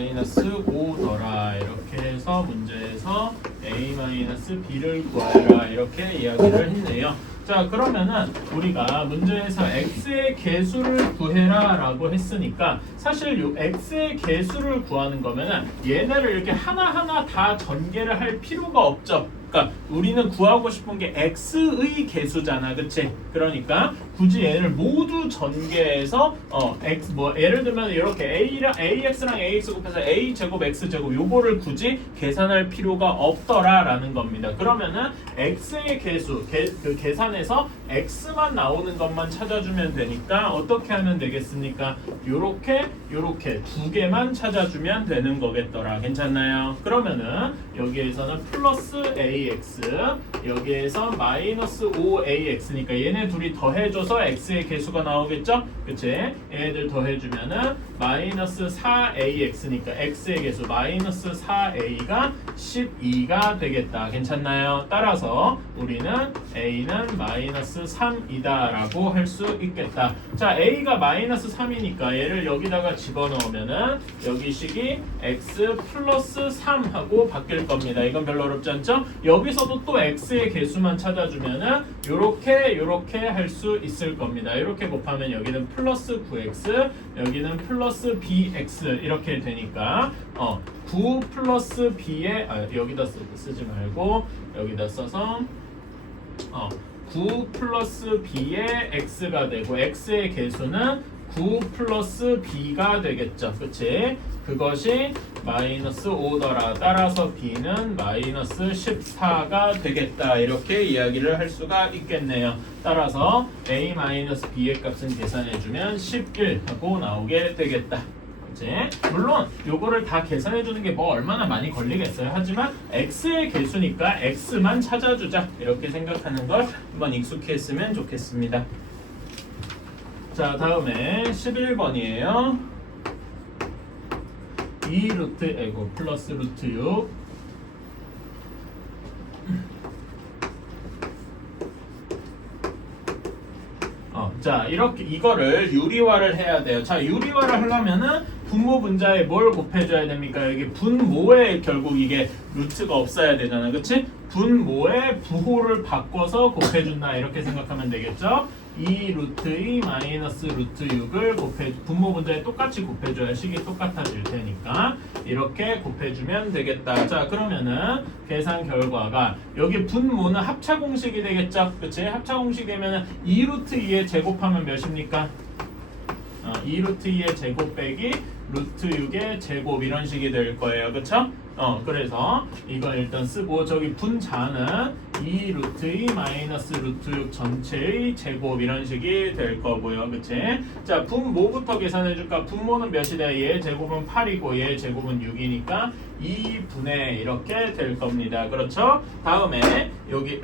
A-5더라 이렇게 해서 문제에서 A-B를 구하라 이렇게 이야기를 했네요. 자, 그러면은 우리가 문제에서 x의 개수를 구해라 라고 했으니까 사실 요 x의 개수를 구하는 거면은 얘네를 이렇게 하나하나 다 전개를 할 필요가 없죠. 그러니까 우리는 구하고 싶은 게 x의 개수잖아, 그치? 그러니까 굳이 얘를 모두 전개해서 x 뭐 예를 들면 이렇게 ax랑 ax 곱해서 a 제곱 x 제곱 요거를 굳이 계산할 필요가 없더라라는 겁니다. 그러면은 x의 개수 그 계산에서 x만 나오는 것만 찾아주면 되니까 어떻게 하면 되겠습니까? 요렇게 두 개만 찾아주면 되는 거겠더라. 괜찮나요? 그러면은 여기에서는 플러스 ax 여기에서 마이너스 5ax니까 얘네 둘이 더해줘서 x의 개수가 나오겠죠? 그치? 얘네들 더해주면은 마이너스 4ax니까 x의 개수 마이너스 4a가 12가 되겠다. 괜찮나요? 따라서 우리는 a는 마이너스 3이다 라고 할 수 있겠다. 자, a가 마이너스 3이니까 얘를 여기다가 집어넣으면은 여기 식이 x 플러스 3하고 바뀔 겁니다. 이건 별로 어렵지 않죠? 여기서도 또 x의 개수만 찾아주면은 요렇게 할 수 있을 겁니다. 이렇게 곱하면 여기는 플러스 9x 여기는 플러스 bx 이렇게 되니까 9 플러스 b에 여기다 쓰지 말고 여기다 써서 9 플러스 b의 x가 되고 x의 개수는 9 플러스 b가 되겠죠. 그치? 그것이 마이너스 5더라. 따라서 b는 마이너스 14가 되겠다. 이렇게 이야기를 할 수가 있겠네요. 따라서 a-b의 값은 계산해주면 11 하고 나오게 되겠다. 물론 요거를 다 계산해 주는 게 뭐 얼마나 많이 걸리겠어요. 하지만 x의 개수니까 x만 찾아주자 이렇게 생각하는 걸 한번 익숙했으면 좋겠습니다. 자, 다음에 11번이에요 2 루트 에고 플러스 루트 6 자, 이렇게 이거를 유리화를 해야 돼요. 자, 유리화를 하려면은 분모 분자에 뭘 곱해줘야 됩니까? 여기 분모에 결국 이게 루트가 없어야 되잖아, 그치? 분모에 부호를 바꿔서 곱해준다 이렇게 생각하면 되겠죠? 2 루트 2 마이너스 루트 6을 분모 분자에 똑같이 곱해줘야 식이 똑같아질 테니까 이렇게 곱해주면 되겠다. 자, 그러면은 계산 결과가 여기 분모는 합차 공식이 되겠죠? 그치? 합차 공식이 되면은 2 루트 2에 제곱하면 몇입니까? 2 루트 2의 제곱 빼기 루트 6의 제곱 이런 식이 될 거예요. 그쵸? 그래서 이거 일단 쓰고 저기 분자는 2 루트 2 마이너스 루트 6 전체의 제곱 이런 식이 될 거고요. 그치? 자, 분모부터 계산해 줄까? 분모는 몇이 돼? 얘 제곱은 8이고 얘 제곱은 6이니까 2분의 이렇게 될 겁니다. 그렇죠? 다음에 여기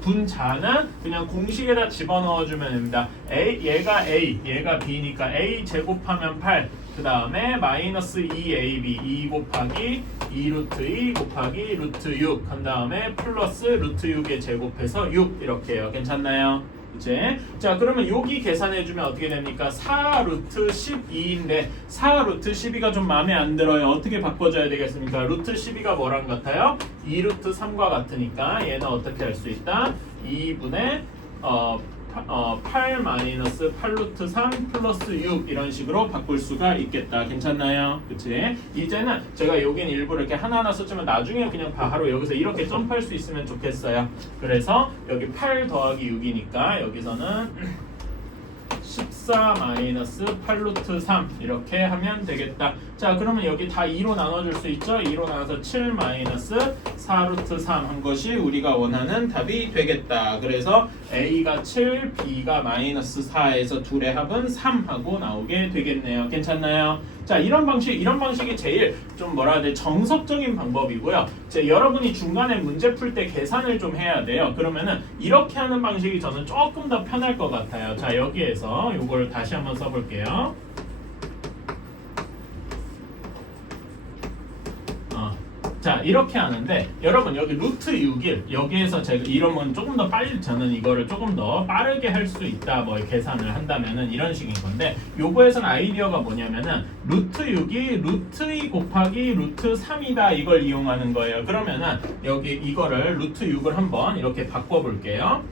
분자는 그냥 공식에다 집어넣어 주면 됩니다. 얘가 B니까 A 제곱하면 8 그 다음에 마이너스 2AB 2 곱하기 2 루트 2 곱하기 루트 6 한 다음에 플러스 루트 6에 제곱해서 6 이렇게 해요. 괜찮나요? 그치? 자, 그러면 여기 계산해주면 어떻게 됩니까? 4 루트 12인데 4 루트 12가 좀 마음에 안 들어요. 어떻게 바꿔줘야 되겠습니까? 루트 12가 뭐랑 같아요? 2 루트 3과 같으니까 얘는 어떻게 할 수 있다? 2분의 8 마이너스 8 루트 3 플러스 6 이런 식으로 바꿀 수가 있겠다. 괜찮나요? 그치? 이제는 제가 여긴 일부러 이렇게 하나하나 썼지만 나중에 그냥 바로 여기서 이렇게 점프할 수 있으면 좋겠어요. 그래서 여기 8 더하기 6이니까 여기서는 14 마이너스 8 루트 3 이렇게 하면 되겠다. 자, 그러면 여기 다 2로 나눠줄 수 있죠? 2로 나눠서 7 마이너스 4 루트 3 한 것이 우리가 원하는 답이 되겠다. 그래서 A가 7, B가 마이너스 4에서 둘의 합은 3 하고 나오게 되겠네요. 괜찮나요? 자, 이런 방식이 제일 좀 뭐라 해야 돼? 정석적인 방법이고요. 여러분이 중간에 문제 풀 때 계산을 좀 해야 돼요. 그러면은 이렇게 하는 방식이 저는 조금 더 편할 것 같아요. 자, 여기에서 이걸 다시 한번 써볼게요. 자, 이렇게 하는데 여러분 여기 루트 6일 여기에서 제가 이러면 조금 더 빨리 저는 이거를 조금 더 빠르게 할 수 있다 뭐 계산을 한다면은 이런 식인 건데 요거에서는 아이디어가 뭐냐면은 루트 6이 루트 2 곱하기 루트 3이다 이걸 이용하는 거예요. 그러면은 여기 이거를 루트 6을 한번 이렇게 바꿔 볼게요.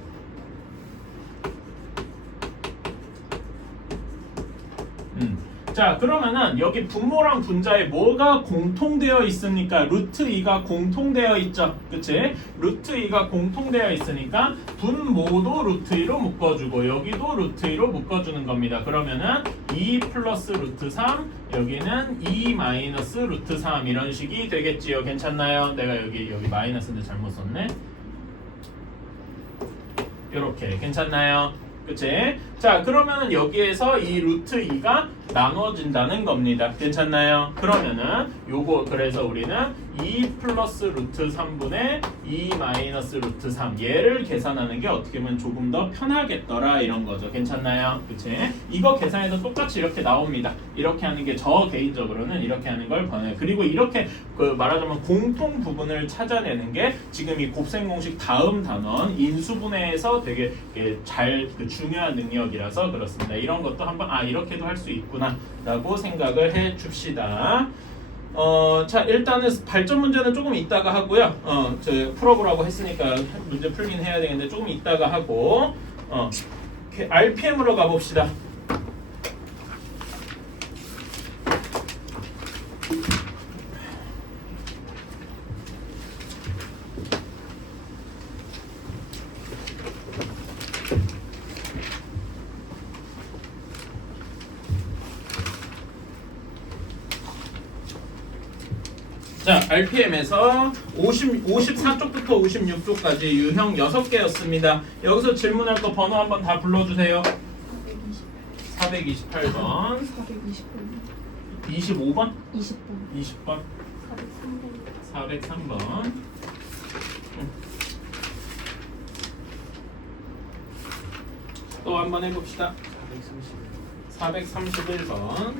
자 그러면은 여기 분모랑 분자에 뭐가 공통되어 있습니까? 루트 2가 공통되어 있죠. 그치? 루트 2가 공통되어 있으니까 분모도 루트 2로 묶어주고 여기도 루트 2로 묶어주는 겁니다. 그러면은 2 플러스 루트 3 여기는 2 마이너스 루트 3 이런 식이 되겠지요. 괜찮나요? 내가 여기 마이너스인데 잘못 썼네. 이렇게 괜찮나요? 그치? 자 그러면은 여기에서 이 루트 2가 나눠진다는 겁니다. 괜찮나요? 그러면은 요거 그래서 우리는 2 플러스 루트 3분의 2 마이너스 루트 3 얘를 계산하는 게 어떻게 보면 조금 더 편하겠더라 이런 거죠. 괜찮나요? 그치? 이거 계산해도 똑같이 이렇게 나옵니다. 이렇게 하는 게 저 개인적으로는 이렇게 하는 걸 권해요. 그리고 이렇게 말하자면 공통 부분을 찾아내는 게 지금 이 곱셈 공식 다음 단원 인수분해에서 되게 잘 중요한 능력이라서 그렇습니다. 이런 것도 한번 이렇게도 할 수 있구나 라고 생각을 해 줍시다. 자 일단은 발전 문제는 조금 이따가 하고요. 저 풀어보라고 했으니까 문제 풀긴 해야 되겠는데 조금 이따가 하고 RPM으로 가봅시다. 자, RPM에서 54쪽부터 56쪽까지 유형 6개였습니다. 여기서 질문할 거 번호 한번 다 불러주세요. 428번 25번 20번 403번 또 한번 해봅시다. 431번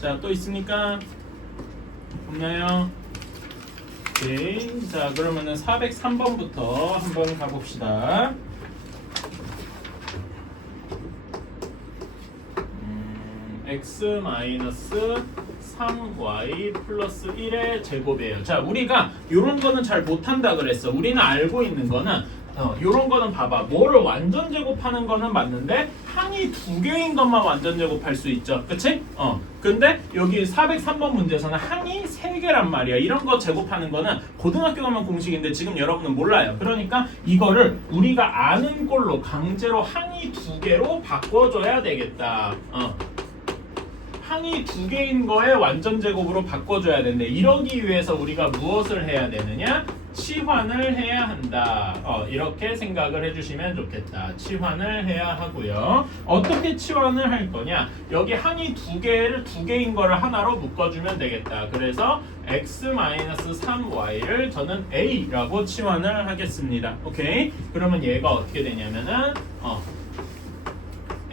자, 또 있습니까? 없나요? 오케이. 자, 그러면은 403번부터 한번 가봅시다. x-3y 플러스 1의 제곱이에요. 자, 우리가 이런 거는 잘 못한다 그랬어. 우리는 알고 있는 거는 요런 거는 봐봐. 뭐를 완전 제곱하는 거는 맞는데 항이 두 개인 것만 완전 제곱할 수 있죠. 그치? 근데 여기 403번 문제에서는 항이 세 개란 말이야. 이런 거 제곱하는 거는 고등학교 가면 공식인데 지금 여러분은 몰라요. 그러니까 이거를 우리가 아는 꼴로 강제로 항이 두 개로 바꿔줘야 되겠다. 항이 두 개인 거에 완전 제곱으로 바꿔줘야 되는데 이러기 위해서 우리가 무엇을 해야 되느냐? 치환을 해야 한다. 이렇게 생각을 해주시면 좋겠다. 치환을 해야 하고요. 어떻게 치환을 할 거냐? 여기 항이 두 개인 거를 하나로 묶어주면 되겠다. 그래서 x-3y를 저는 a라고 치환을 하겠습니다. 오케이? 그러면 얘가 어떻게 되냐면은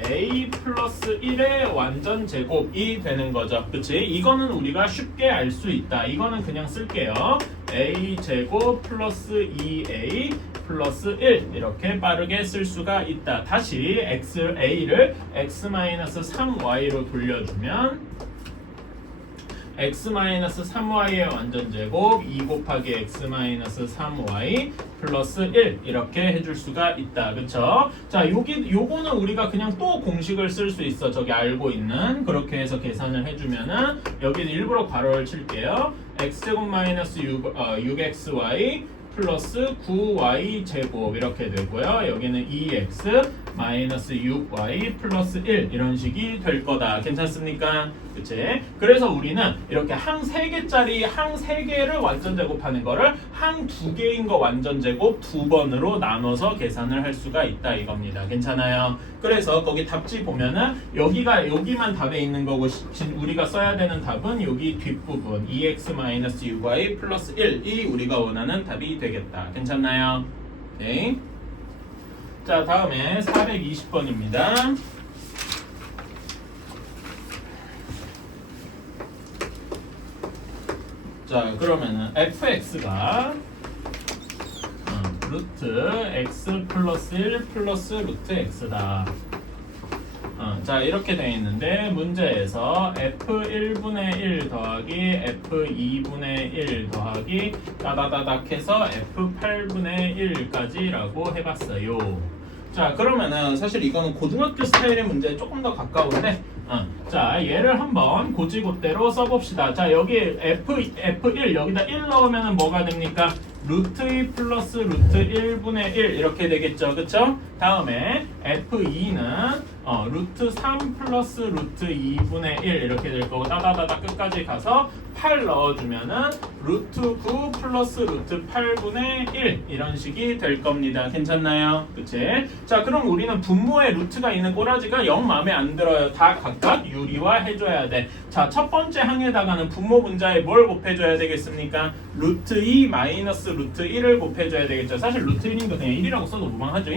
a 플러스 1의 완전 제곱이 되는 거죠. 그치? 이거는 우리가 쉽게 알 수 있다. 이거는 그냥 쓸게요. a 제곱 플러스 2a 플러스 1 이렇게 빠르게 쓸 수가 있다. 다시 a를 x-3y로 돌려주면 x-3y의 완전 제곱 2 곱하기 x-3y 플러스 1 이렇게 해줄 수가 있다. 그쵸? 자, 요거는 우리가 그냥 또 공식을 쓸 수 있어. 저기 알고 있는 그렇게 해서 계산을 해주면은 여기는 일부러 괄호를 칠게요. x제곱 마이너스 6xy 플러스 9y 제곱 이렇게 되고요. 여기는 2x 마이너스 6y 플러스 1 이런 식이 될 거다. 괜찮습니까? 그치? 그래서 우리는 이렇게 항 3개짜리 항 3개를 완전 제곱하는 거를 항 2개인 거 완전 제곱 2번으로 나눠서 계산을 할 수가 있다 이겁니다. 괜찮아요? 그래서 거기 답지 보면은 여기만 답에 있는 거고 우리가 써야 되는 답은 여기 뒷부분 2x-6y 플러스 1이 우리가 원하는 답이 되겠다. 괜찮나요? 오케이. 자, 다음에 420번입니다. 자, 그러면은 fx가 루트 x 플러스 1 플러스 루트 x다. 자, 이렇게 되어 있는데 문제에서 f1분의 1 더하기 f2분의 1 더하기 따다다닥 해서 f8분의 1까지 라고 해봤어요. 자, 그러면은 사실 이거는 고등학교 스타일의 문제에 조금 더 가까운데 자, 얘를 한번 고지고대로 써봅시다. 자, 여기 f1 여기다 1 넣으면 뭐가 됩니까? 루트 2 플러스 루트 1분의 1 이렇게 되겠죠. 그쵸? 다음에 f2는 루트 3 플러스 루트 2분의 1 이렇게 될 거고 따다다다 끝까지 가서 8 넣어주면은 루트 9 플러스 루트 8분의 1 이런 식이 될 겁니다. 괜찮나요? 그치? 자, 그럼 우리는 분모에 루트가 있는 꼬라지가 영 마음에 안 들어요. 다 각각 유리화 해줘야 돼. 자, 첫 번째 항에다가는 분모 분자에 뭘 곱해줘야 되겠습니까? 루트 2 마이너스 루트 1을 곱해줘야 되겠죠. 사실 루트 1인 거 그냥 1이라고 써도 무방하죠?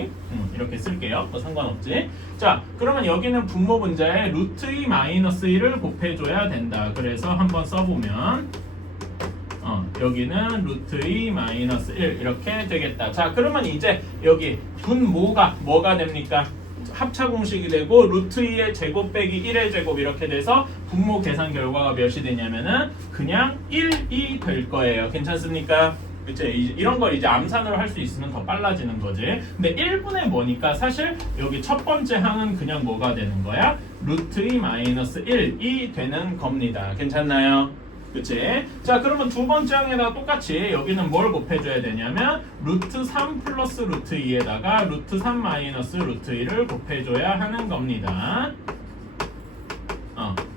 이렇게 쓸게요. 뭐 상관없지. 자, 그러면 여기는 분모 분자에 루트 2 마이너스 1을 곱해줘야 된다. 그래서 한번 써보면 여기는 루트 2 마이너스 1 이렇게 되겠다. 자, 그러면 이제 여기 분모가 뭐가 됩니까? 합차 공식이 되고 루트 2의 제곱 빼기 1의 제곱 이렇게 돼서 분모 계산 결과가 몇이 되냐면은 그냥 1이 될 거예요. 괜찮습니까? 그치? 이런 걸 이제 암산으로 할 수 있으면 더 빨라지는 거지. 근데 1분의 뭐니까 사실 여기 첫 번째 항은 그냥 뭐가 되는 거야? 루트 2 마이너스 1이 되는 겁니다. 괜찮나요? 그치? 자, 그러면 두 번째 항에다가 똑같이 여기는 뭘 곱해줘야 되냐면 루트 3 플러스 루트 2에다가 루트 3 마이너스 루트 2를 곱해줘야 하는 겁니다.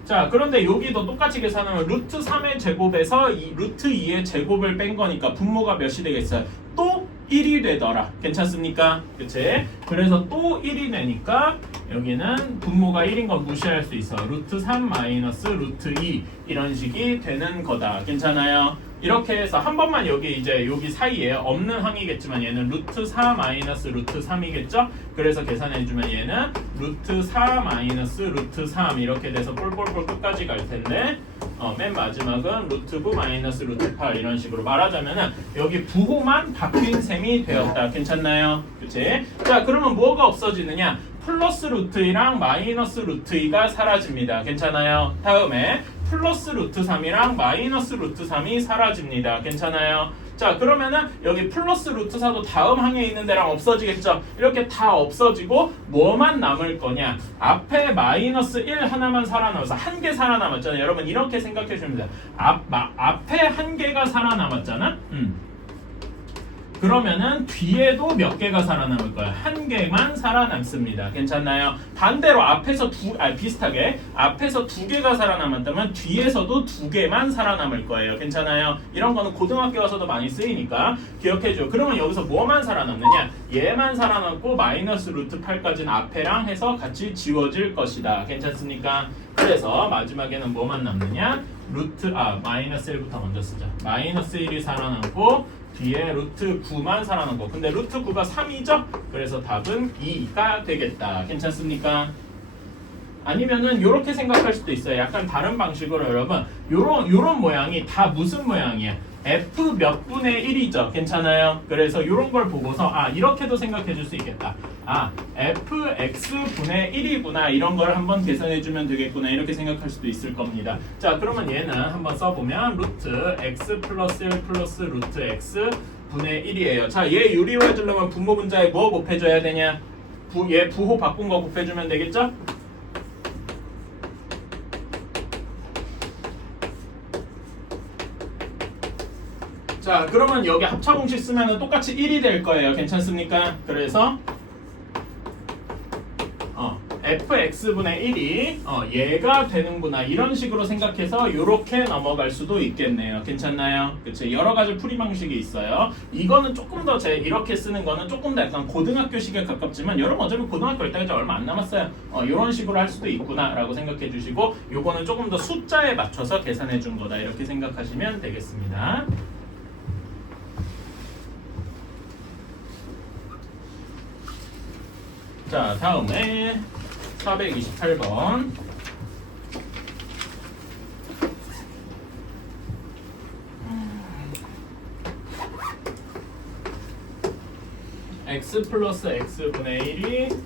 자, 그런데 여기도 똑같이 계산하면 루트 3의 제곱에서 이 루트 2의 제곱을 뺀 거니까 분모가 몇이 되겠어요? 또 1이 되더라. 괜찮습니까? 그치? 그래서 또 1이 되니까 여기는 분모가 1인 건 무시할 수 있어. 루트 3 마이너스 루트 2 이런 식이 되는 거다. 괜찮아요? 이렇게 해서 한 번만 여기 사이에 없는 항이겠지만 얘는 루트 4 마이너스 루트 3이겠죠? 그래서 계산해주면 얘는 루트 4 마이너스 루트 3 이렇게 돼서 뿔뿔뿔 끝까지 갈 텐데 맨 마지막은 루트 9 마이너스 루트 8 이런 식으로 말하자면은 여기 부호만 바뀐 셈이 되었다. 괜찮나요? 그치? 자, 그러면 뭐가 없어지느냐? 플러스 루트 2랑 마이너스 루트 2가 사라집니다. 괜찮아요? 다음에 플러스 루트 3이랑 마이너스 루트 3이 사라집니다. 괜찮아요? 자, 그러면은 여기 플러스 루트 4도 다음 항에 있는 데랑 없어지겠죠? 이렇게 다 없어지고 뭐만 남을 거냐? 앞에 마이너스 1 하나만 살아남아서 한 개 살아남았잖아요. 여러분 이렇게 생각해 주면 돼요. 앞에 한 개가 살아남았잖아? 그러면은 뒤에도 몇 개가 살아남을 거야? 한 개만 살아남습니다. 괜찮나요? 반대로 앞에서 비슷하게 앞에서 두 개가 살아남았다면 뒤에서도 두 개만 살아남을 거예요. 괜찮아요? 이런 거는 고등학교 와서도 많이 쓰이니까 기억해줘. 그러면 여기서 뭐만 살아남느냐? 얘만 살아남고 마이너스 루트 8까지는 앞에랑 해서 같이 지워질 것이다. 괜찮습니까? 그래서 마지막에는 뭐만 남느냐? 마이너스 1부터 먼저 쓰자. 마이너스 1이 살아남고 뒤에 루트 9만 살아남고 근데 루트 9가 3이죠? 그래서 답은 2가 되겠다. 괜찮습니까? 아니면은 이렇게 생각할 수도 있어요. 약간 다른 방식으로 여러분 요런 모양이 다 무슨 모양이야? f 몇 분의 1이죠. 괜찮아요? 그래서 이런 걸 보고서 이렇게도 생각해 줄 수 있겠다. fx 분의 1이구나. 이런 걸 한번 계산해 주면 되겠구나. 이렇게 생각할 수도 있을 겁니다. 자, 그러면 얘는 한번 써보면 루트 x 플러스 1 플러스 루트 x 분의 1이에요. 자, 얘 유리화해 주려면 분모 분자에 뭐 곱해줘야 되냐? 얘 부호 바꾼 거 곱해주면 되겠죠? 자, 그러면 여기 합차 공식 쓰면 똑같이 1이 될 거예요. 괜찮습니까? 그래서 fx분의 1이 얘가 되는구나. 이런 식으로 생각해서 이렇게 넘어갈 수도 있겠네요. 괜찮나요? 그치? 여러 가지 풀이 방식이 있어요. 이거는 조금 더 이렇게 쓰는 거는 조금 더 약간 고등학교식에 가깝지만 여러분 어차피 고등학교 올 때까지 얼마 안 남았어요. 이런 식으로 할 수도 있구나 라고 생각해 주시고 요거는 조금 더 숫자에 맞춰서 계산해 준 거다. 이렇게 생각하시면 되겠습니다. 자, 다음에 428번. x 플러스 x분의 1이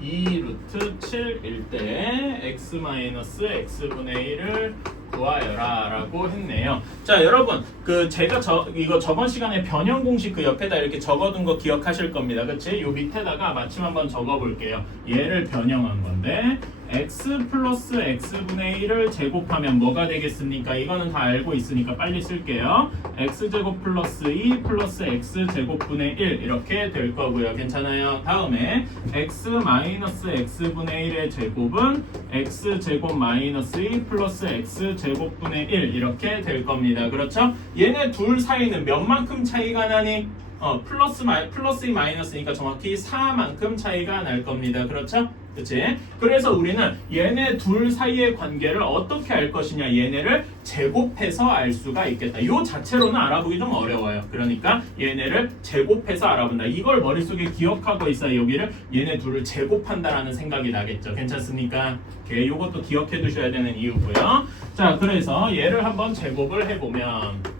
2 루트 7일 때 x 마이너스 x분의 1을 구하여라 라고 했네요. 자, 여러분 제가 이거 저번 시간에 변형 공식 그 옆에다 이렇게 적어둔 거 기억하실 겁니다. 그치? 요 밑에다가 마침 한번 적어볼게요. 얘를 변형한 건데 x 플러스 x분의 1을 제곱하면 뭐가 되겠습니까? 이거는 다 알고 있으니까 빨리 쓸게요. x제곱 플러스 2 플러스 x제곱분의 1 이렇게 될 거고요. 괜찮아요? 다음에 x 마이너스 x분의 1의 제곱은 x제곱 마이너스 2 플러스 x제곱분의 1 이렇게 될 겁니다. 그렇죠? 얘네 둘 사이는 몇만큼 차이가 나니? 플러스 2 마이너스니까 정확히 4만큼 차이가 날 겁니다. 그렇죠? 그치? 그래서 우리는 얘네 둘 사이의 관계를 어떻게 알 것이냐, 얘네를 제곱해서 알 수가 있겠다. 요 자체로는 알아보기 좀 어려워요. 그러니까 얘네를 제곱해서 알아본다. 이걸 머릿속에 기억하고 있어야 여기를 얘네 둘을 제곱한다라는 생각이 나겠죠. 괜찮습니까? 오케이, 요것도 기억해 두셔야 되는 이유고요. 자, 그래서 얘를 한번 제곱을 해보면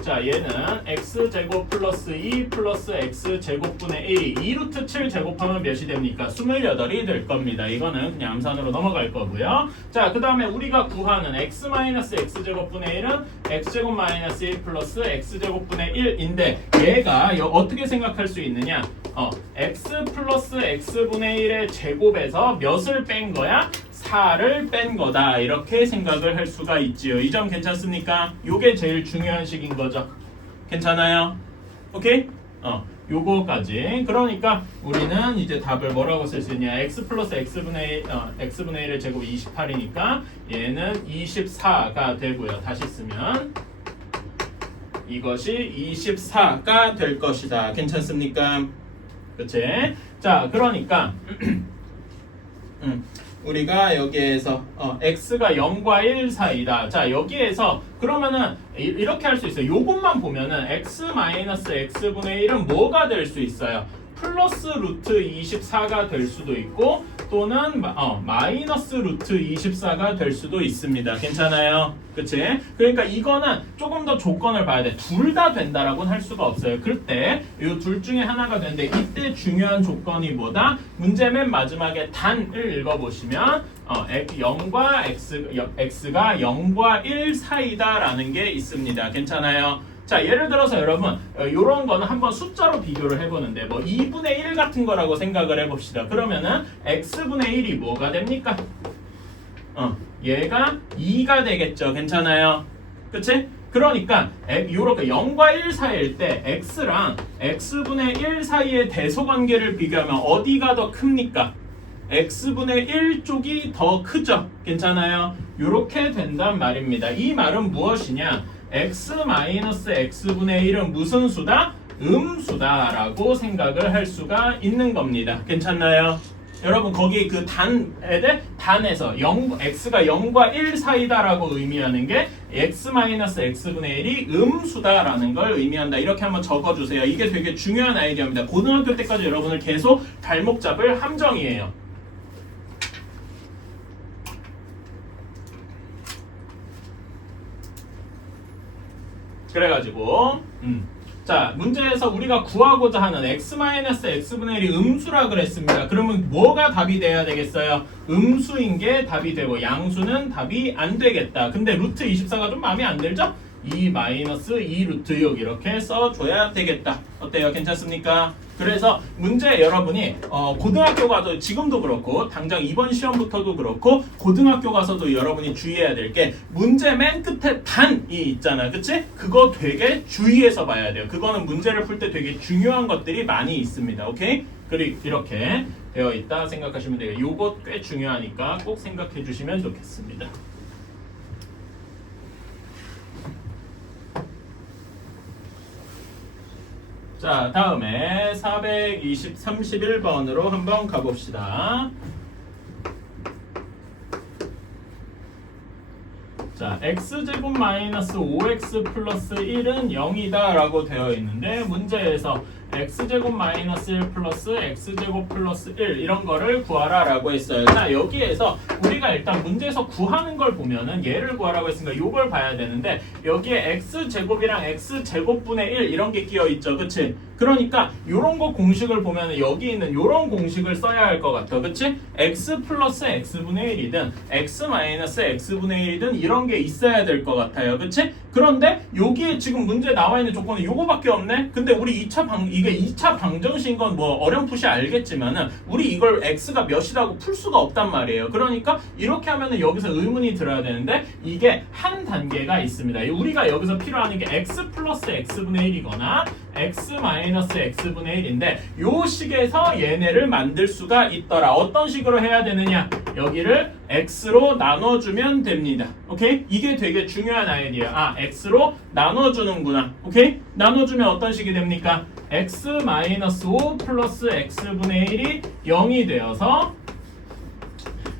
자, 얘는 x제곱 플러스 2 플러스 x제곱분의 1이 2루트 7 제곱하면 몇이 됩니까? 28이 될 겁니다. 이거는 그냥 암산으로 넘어갈 거고요. 자, 그 다음에 우리가 구하는 x 마이너스 x제곱분의 1은 x제곱 마이너스 1 플러스 x제곱분의 1인데 얘가 어떻게 생각할 수 있느냐? x 플러스 x분의 1의 제곱에서 몇을 뺀 거야? 4를 뺀 거다. 이렇게 생각을 할 수가 있지요. 이 점 괜찮습니까? 요게 제일 중요한 식인 거죠. 괜찮아요? 오케이? 요거까지. 그러니까 우리는 이제 답을 뭐라고 쓸 수 있냐? x 플러스 x분의 1의 제곱 28이니까 얘는 24가 되고요. 다시 쓰면 이것이 24가 될 것이다. 괜찮습니까? 그치? 자, 그러니까 우리가 여기에서 x가 0과 1 사이다. 자, 여기에서 그러면은 이렇게 할 수 있어요. 요것만 보면은 x 마이너스 x분의 1은 뭐가 될 수 있어요? 플러스 루트 24가 될 수도 있고 또는 마이너스 루트 24가 될 수도 있습니다. 괜찮아요? 그치? 그러니까 이거는 조금 더 조건을 봐야 돼. 둘 다 된다라고는 할 수가 없어요. 그때 이 둘 중에 하나가 되는데 이때 중요한 조건이 뭐다? 문제 맨 마지막에 단을 읽어보시면 0과 x가 0과 1 사이다라는 게 있습니다. 괜찮아요? 자, 예를 들어서 여러분 이런 거는 한번 숫자로 비교를 해보는데 뭐 2분의 1 같은 거라고 생각을 해봅시다. 그러면은 x분의 1이 뭐가 됩니까? 얘가 2가 되겠죠. 괜찮아요? 그치? 그러니까 요렇게 0과 1 사이일 때 x랑 x분의 1 사이의 대소관계를 비교하면 어디가 더 큽니까? x분의 1 쪽이 더 크죠. 괜찮아요? 요렇게 된단 말입니다. 이 말은 무엇이냐? x 마이너스 x분의 1은 무슨 수다? 음수다 라고 생각을 할 수가 있는 겁니다. 괜찮나요? 여러분 거기 그 단에서 x가 0과 1 사이다 라고 의미하는 게 x 마이너스 x분의 1이 음수다 라는 걸 의미한다. 이렇게 한번 적어주세요. 이게 되게 중요한 아이디어입니다. 고등학교 때까지 여러분을 계속 발목 잡을 함정이에요. 그래가지고 자, 문제에서 우리가 구하고자 하는 x-x분의 1이 음수라 그랬습니다. 그러면 뭐가 답이 돼야 되겠어요? 음수인 게 답이 되고 양수는 답이 안 되겠다. 근데 루트 24가 좀 마음에 안 들죠? 2 마이너스 2 루트 6 이렇게 써줘야 되겠다. 어때요? 괜찮습니까? 그래서 문제 여러분이 고등학교 가서 지금도 그렇고 당장 이번 시험부터도 그렇고 고등학교 가서도 여러분이 주의해야 될 게 문제 맨 끝에 단이 있잖아. 그치? 그거 되게 주의해서 봐야 돼요. 그거는 문제를 풀 때 되게 중요한 것들이 많이 있습니다. 오케이? 그리고 이렇게 되어 있다 생각하시면 돼요. 요거 꽤 중요하니까 꼭 생각해 주시면 좋겠습니다. 자, 다음에 31번으로 한번 가봅시다. 자, x제곱 마이너스 5x 플러스 1은 0이다 라고 되어 있는데 문제에서 x제곱 마이너스 1 플러스 x제곱 플러스 1 이런 거를 구하라 라고 했어요. 자, 여기에서 우리가 일단 문제에서 구하는 걸 보면은 얘를 구하라고 했으니까 요걸 봐야 되는데 여기에 x제곱이랑 x제곱분의 1 이런 게 끼어 있죠. 그치? 그러니까 요런 거 공식을 보면은 여기 있는 요런 공식을 써야 할 것 같아. 그치? x 플러스 x분의 1이든 x 마이너스 x분의 1이든 이런 게 있어야 될 것 같아요. 그치? 그런데 여기에 지금 문제 나와 있는 조건은 요거밖에 없네? 근데 우리 이게 2차 방정식인 건 뭐 어렴풋이 알겠지만은 우리 이걸 x가 몇이라고 풀 수가 없단 말이에요. 그러니까 이렇게 하면은 여기서 의문이 들어야 되는데 이게 한 단계가 있습니다. 우리가 여기서 필요한 게 x 플러스 x분의 1이거나 x 마이너스 x분의 1인데 요 식에서 얘네를 만들 수가 있더라. 어떤 식으로 해야 되느냐? 여기를 x로 나눠주면 됩니다. 오케이? 이게 되게 중요한 아이디어야. x로 나눠주는구나. 오케이? 나눠주면 어떤 식이 됩니까? x 마이너스 5 플러스 x분의 1이 0이 되어서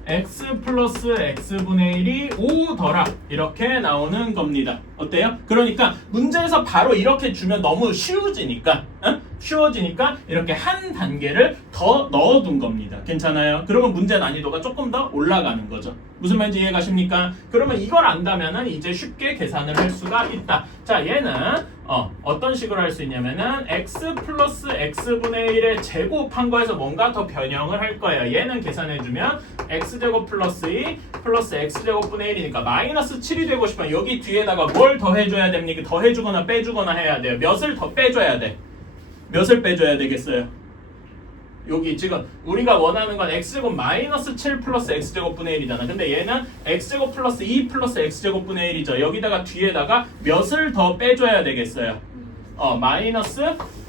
x 플러스 x분의 1이 5더라 이렇게 나오는 겁니다. 어때요? 그러니까 문제에서 바로 이렇게 주면 너무 쉬워지니까 쉬워지니까 이렇게 한 단계를 더 넣어둔 겁니다. 괜찮아요? 그러면 문제 난이도가 조금 더 올라가는 거죠. 무슨 말인지 이해가십니까? 그러면 이걸 안다면은 이제 쉽게 계산을 할 수가 있다. 자, 얘는 어떤 식으로 할 수 있냐면은 x 플러스 x분의 1의 제곱한 거에서 뭔가 더 변형을 할 거예요. 얘는 계산해주면 x제곱 플러스 2 플러스 x제곱분의 1이니까 마이너스 7이 되고 싶으면 여기 뒤에다가 뭘 더해줘야 됩니까? 더해주거나 빼주거나 해야 돼요. 몇을 더 빼줘야 돼? 몇을 빼줘야 되겠어요? 여기 지금 우리가 원하는 건 x제곱 마이너스 7 플러스 x제곱분의 1이잖아. 근데 얘는 x제곱 플러스 2 플러스 x제곱분의 1이죠. 여기다가 뒤에다가 몇을 더 빼줘야 되겠어요? 마이너스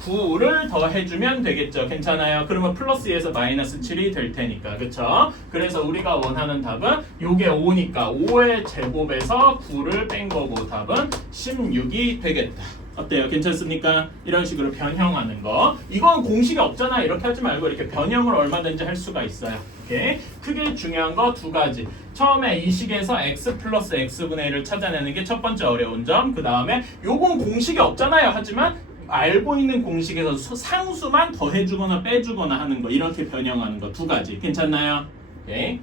9를 더 해주면 되겠죠. 괜찮아요? 그러면 플러스 2에서 마이너스 7이 될 테니까. 그쵸? 그래서 우리가 원하는 답은 요게 5니까 5의 제곱에서 9를 뺀 거고 답은 16이 되겠다. 어때요? 괜찮습니까? 이런 식으로 변형하는 거. 이건 공식이 없잖아. 이렇게 하지 말고 이렇게 변형을 얼마든지 할 수가 있어요. 오케이? 크게 중요한 거 두 가지. 처음에 이 식에서 x 플러스 x분의 1을 찾아내는 게 첫 번째 어려운 점. 그 다음에 요건 공식이 없잖아요. 하지만 알고 있는 공식에서 상수만 더해주거나 빼주거나 하는 거. 이렇게 변형하는 거 두 가지. 괜찮나요? 오케이?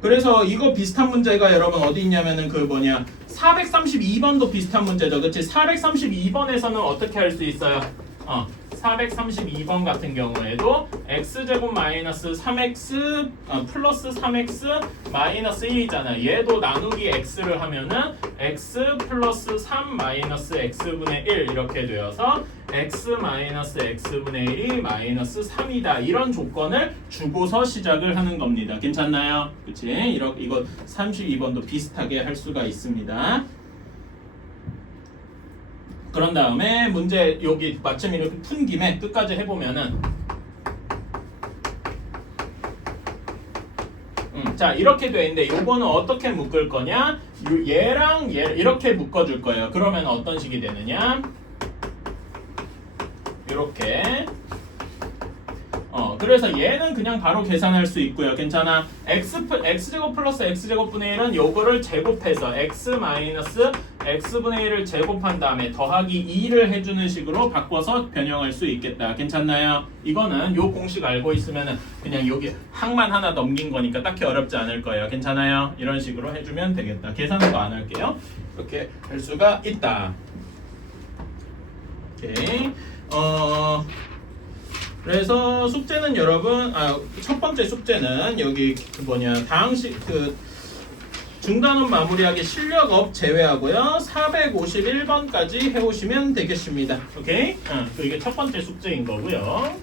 그래서 이거 비슷한 문제가 여러분 어디 있냐면은 432번도 비슷한 문제죠. 그치? 432번에서는 어떻게 할 수 있어요? 432번 같은 경우에도 x제곱 마이너스 3x 플러스 3x 마이너스 1이잖아. 얘도 나누기 x를 하면은 x 플러스 3 마이너스 x분의 1 이렇게 되어서 x 마이너스 x분의 1이 마이너스 3이다. 이런 조건을 주고서 시작을 하는 겁니다. 괜찮나요? 그치? 이거 32번도 비슷하게 할 수가 있습니다. 그런 다음에 문제 여기 마침 이렇게 푼 김에 끝까지 해보면은 자 이렇게 돼 있는데 요거는 어떻게 묶을 거냐? 얘랑 얘 이렇게 묶어줄 거예요. 그러면 어떤 식이 되느냐? 이렇게 그래서 얘는 그냥 바로 계산할 수 있고요. 괜찮아? x제곱 플러스 x제곱분의 1은 요거를 제곱해서 x 마이너스 x분의 1을 제곱한 다음에 더하기 2를 해주는 식으로 바꿔서 변형할 수 있겠다. 괜찮나요? 이거는 요 공식 알고 있으면은 그냥 여기 항만 하나 넘긴 거니까 딱히 어렵지 않을 거예요. 괜찮아요? 이런 식으로 해주면 되겠다. 계산은 더 안 할게요. 이렇게 할 수가 있다. 오케이. 그래서 숙제는 여러분 첫 번째 숙제는 여기 다항식 중간원 마무리하기 실력업 제외하고요 451번까지 해오시면 되겠습니다. 오케이? 이게 첫 번째 숙제인 거고요.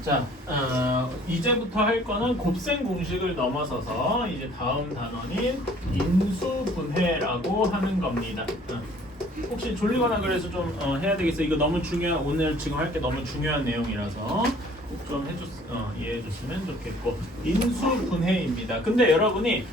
자, 이제부터 할 거는 곱셈 공식을 넘어서서 이제 다음 단원인 인수분해라고 하는 겁니다. 혹시 졸리거나 그래서 좀 해야 되겠어요. 이거 너무 오늘 지금 할 게 너무 중요한 내용이라서 꼭 좀 이해해 줬으면 좋겠고 인수분해입니다. 근데 여러분이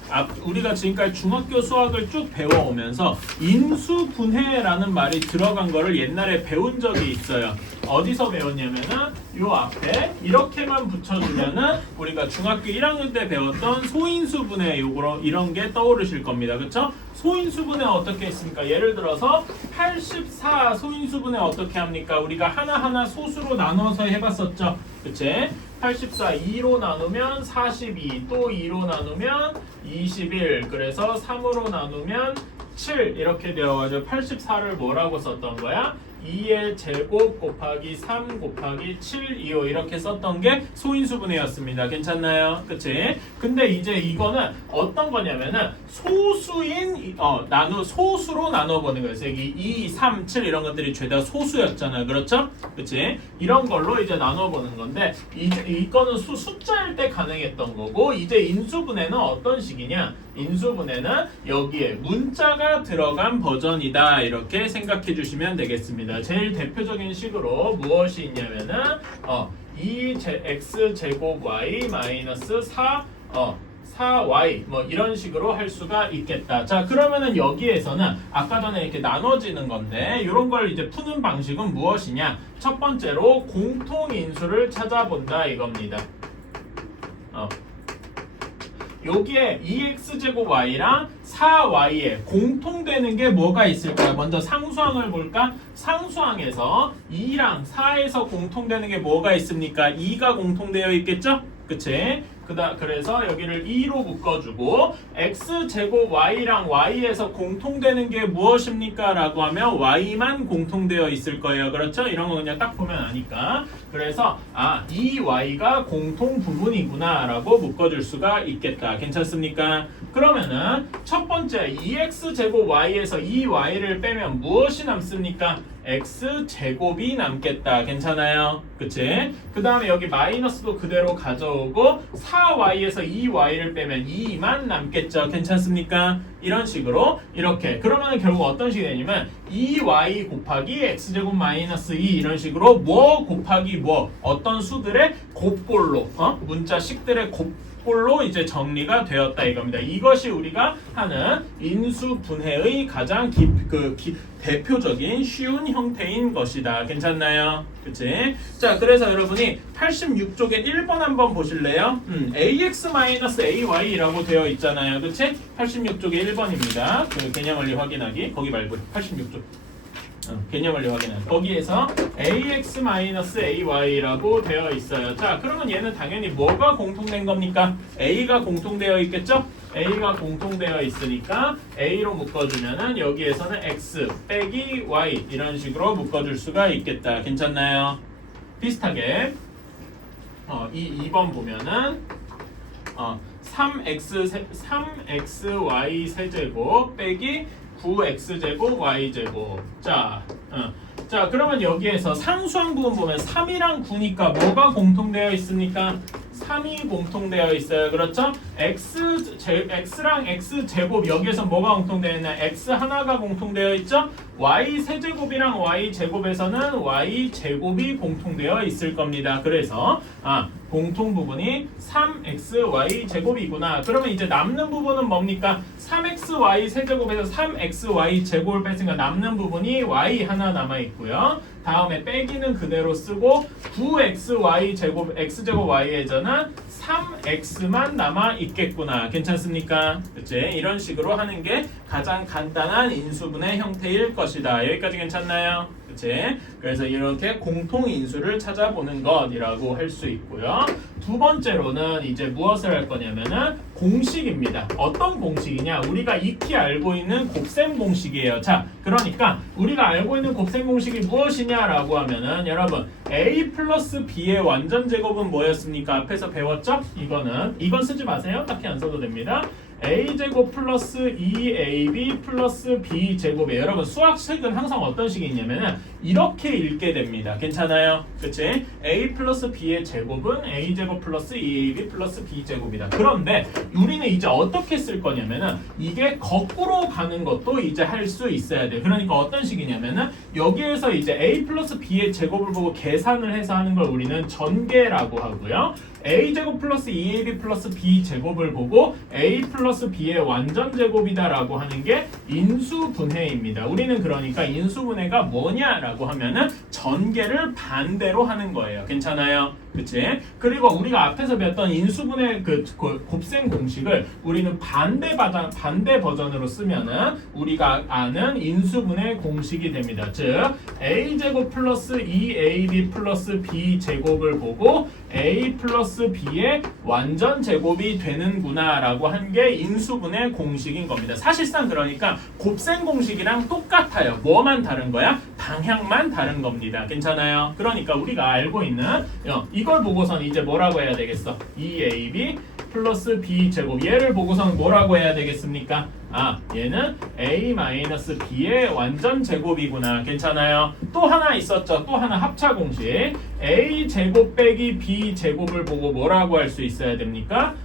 우리가 지금까지 중학교 수학을 쭉 배워오면서 인수분해라는 말이 들어간 거를 옛날에 배운 적이 있어요. 어디서 배웠냐면은 요 앞에 이렇게만 붙여주면은 우리가 중학교 1학년 때 배웠던 소인수분해 요거 이런 게 떠오르실 겁니다. 그쵸? 소인수분해 어떻게 했습니까? 예를 들어서 84 소인수분해 어떻게 합니까? 우리가 하나하나 소수로 나눠서 해봤었죠. 그치? 84 2로 나누면 42, 또 2로 나누면 21, 그래서 3으로 나누면 7 이렇게 되어가지고 84를 뭐라고 썼던 거야? 2의 제곱 곱하기 3 곱하기 7, 2호 이렇게 썼던 게 소인수분해였습니다. 괜찮나요? 그치? 근데 이제 이거는 어떤 거냐면은 소수인 소수로 나눠보는 거예요. 여기 2, 3, 7 이런 것들이 죄다 소수였잖아요. 그렇죠? 그치? 이런 걸로 이제 나눠보는 건데 이제 이거는 숫자일 때 가능했던 거고 이제 인수분해는 어떤 식이냐? 인수분해는 여기에 문자가 들어간 버전이다 이렇게 생각해 주시면 되겠습니다. 제일 대표적인 식으로 무엇이 있냐면은 2x 제곱 y 마이너스 4y 뭐 이런 식으로 할 수가 있겠다. 자, 그러면은 여기에서는 아까 전에 이렇게 나눠지는 건데 이런 걸 이제 푸는 방식은 무엇이냐? 첫 번째로 공통인수를 찾아본다 이겁니다. 여기에 2x제곱 y랑 4y에 공통되는 게 뭐가 있을까요? 먼저 상수항을 볼까? 상수항에서 2랑 4에서 공통되는 게 뭐가 있습니까? 2가 공통되어 있겠죠? 그치? 그래서 여기를 2로 묶어주고 x제곱 y랑 y에서 공통되는 게 무엇입니까? 라고 하면 y만 공통되어 있을 거예요. 그렇죠? 이런 거 그냥 딱 보면 아니까. 그래서 이 y가 공통 부분이구나 라고 묶어줄 수가 있겠다. 괜찮습니까? 그러면은 첫 번째 2x제곱 y에서 이 y를 빼면 무엇이 남습니까? x제곱이 남겠다. 괜찮아요? 그치? 그 다음에 여기 마이너스도 그대로 가져오고 4y에서 2y를 빼면 2만 남겠죠. 괜찮습니까? 이런 식으로 이렇게 그러면 결국 어떤 식이 되냐면 2y 곱하기 x제곱 마이너스 2 이런 식으로 뭐 곱하기 뭐 어떤 수들의 곱골로 문자식들의 곱골로 이제 정리가 되었다 이겁니다. 이것이 우리가 하는 인수분해의 가장 대표적인 쉬운 형태인 것이다. 괜찮나요? 그치? 자, 그래서 여러분이 86쪽에 1번 한번 보실래요? ax-ay라고 되어 있잖아요. 그치? 86쪽에 1번입니다. 그 개념원리 확인하기. 거기 말고 86쪽. 개념원리 확인하기. 거기에서 ax-ay라고 되어 있어요. 자, 그러면 얘는 당연히 뭐가 공통된 겁니까? a가 공통되어 있겠죠? a가 공통되어 있으니까 a로 묶어주면은 여기에서는 x 빼기 y 이런 식으로 묶어줄 수가 있겠다. 괜찮나요? 비슷하게 이 2번 보면은 3xy 세제곱 빼기 9x제곱 y제곱. 자, 그러면 여기에서 상수항 부분 보면 3이랑 9니까 뭐가 공통되어 있습니까? 3이 공통되어 있어요. 그렇죠? x랑 x제곱 여기에서 뭐가 공통되어 있나? x 하나가 공통되어 있죠? y 세제곱이랑 y 제곱에서는 y 제곱이 공통되어 있을 겁니다. 그래서 공통 부분이 3xy 제곱이구나. 그러면 이제 남는 부분은 뭡니까? 3xy 세제곱에서 3xy 제곱을 뺐으니까 남는 부분이 y 하나 남아 있고요. 다음에 빼기는 그대로 쓰고 9xy 제곱 x제곱 y에서는 3x만 남아 있겠구나. 괜찮습니까? 그치? 이런 식으로 하는 게 가장 간단한 인수분해 형태일 것이다. 여기까지 괜찮나요? 그치? 그래서 이렇게 공통인수를 찾아보는 것이라고 할 수 있고요. 두 번째로는 이제 무엇을 할 거냐면은 공식입니다. 어떤 공식이냐? 우리가 익히 알고 있는 곱셈 공식이에요. 자, 그러니까 우리가 알고 있는 곱셈 공식이 무엇이냐라고 하면은 여러분 a 플러스 b의 완전 제곱은 뭐였습니까? 앞에서 배웠죠? 이건 쓰지 마세요. 딱히 안 써도 됩니다. a제곱 플러스 2ab 플러스 b제곱이에요. 여러분 수학식은 항상 어떤 식이 있냐면은 이렇게 읽게 됩니다. 괜찮아요? 그치? a 플러스 b의 제곱은 a제곱 플러스 2ab 플러스 b제곱이다. 그런데 우리는 이제 어떻게 쓸 거냐면은 이게 거꾸로 가는 것도 이제 할 수 있어야 돼요. 그러니까 어떤 식이냐면은 여기에서 이제 a 플러스 b의 제곱을 보고 계산을 해서 하는 걸 우리는 전개라고 하고요. a제곱 플러스 2ab 플러스 b제곱을 보고 a 플러스 b의 완전제곱이다라고 하는 게 인수분해입니다. 우리는 그러니까 인수분해가 뭐냐라고 하면은 전개를 반대로 하는 거예요. 괜찮아요? 그치? 그리고 우리가 앞에서 배웠던 인수분해 그 곱셈 공식을 우리는 반대 버전으로 쓰면은 우리가 아는 인수분해 공식이 됩니다. 즉 a제곱 플러스 2ab 플러스 b제곱을 보고 a 플러스 b의 완전 제곱이 되는구나 라고 한 게 인수분해 공식인 겁니다. 사실상 그러니까 곱셈 공식이랑 똑같아요. 뭐만 다른 거야? 방향만 다른 겁니다. 괜찮아요? 그러니까 우리가 알고 있는 이걸 보고선 이제 뭐라고 해야 되겠어? 2ab 플러스 b제곱 얘를 보고선 뭐라고 해야 되겠습니까? 얘는 a-b의 완전 제곱이구나. 괜찮아요? 또 하나 있었죠? 또 하나 합차 공식 a제곱 빼기 b제곱을 보고 뭐라고 할 수 있어야 됩니까?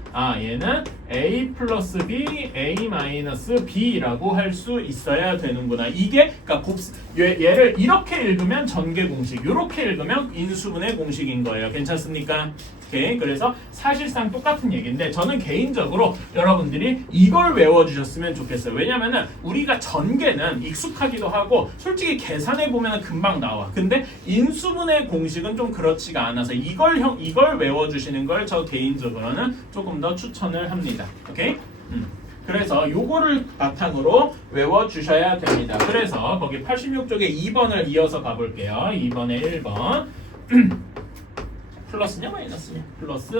얘는 a 플러스 b, a 마이너스 b라고 할 수 있어야 되는구나. 이게 그러니까 얘를 이렇게 읽으면 전개 공식, 이렇게 읽으면 인수분해 공식인 거예요. 괜찮습니까? 오케이. 그래서 사실상 똑같은 얘기인데 저는 개인적으로 여러분들이 이걸 외워주셨으면 좋겠어요. 왜냐면은 우리가 전개는 익숙하기도 하고 솔직히 계산해 보면은 금방 나와. 근데 인수분해 공식은 좀 그렇지가 않아서 이걸 외워주시는 걸 저 개인적으로는 조금 더 추천을 합니다. 오케이? 그래서 요거를 바탕으로 외워주셔야 됩니다. 그래서 거기 86쪽에 2번을 이어서 가볼게요. 2번에 1번 플러스냐 마이너스냐? 플러스.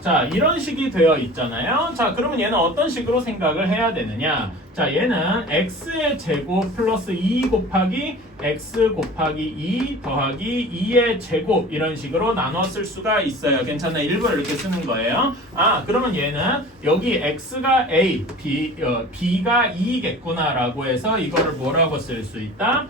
자, 이런 식이 되어 있잖아요. 자, 그러면 얘는 어떤 식으로 생각을 해야 되느냐? 자, 얘는 x의 제곱 플러스 2 곱하기 x 곱하기 2 더하기 2의 제곱 이런 식으로 나눠 쓸 수가 있어요. 괜찮아요? 일부러 이렇게 쓰는 거예요. 그러면 얘는 여기 x가 a, b가 2겠구나 라고 해서 이거를 뭐라고 쓸 수 있다?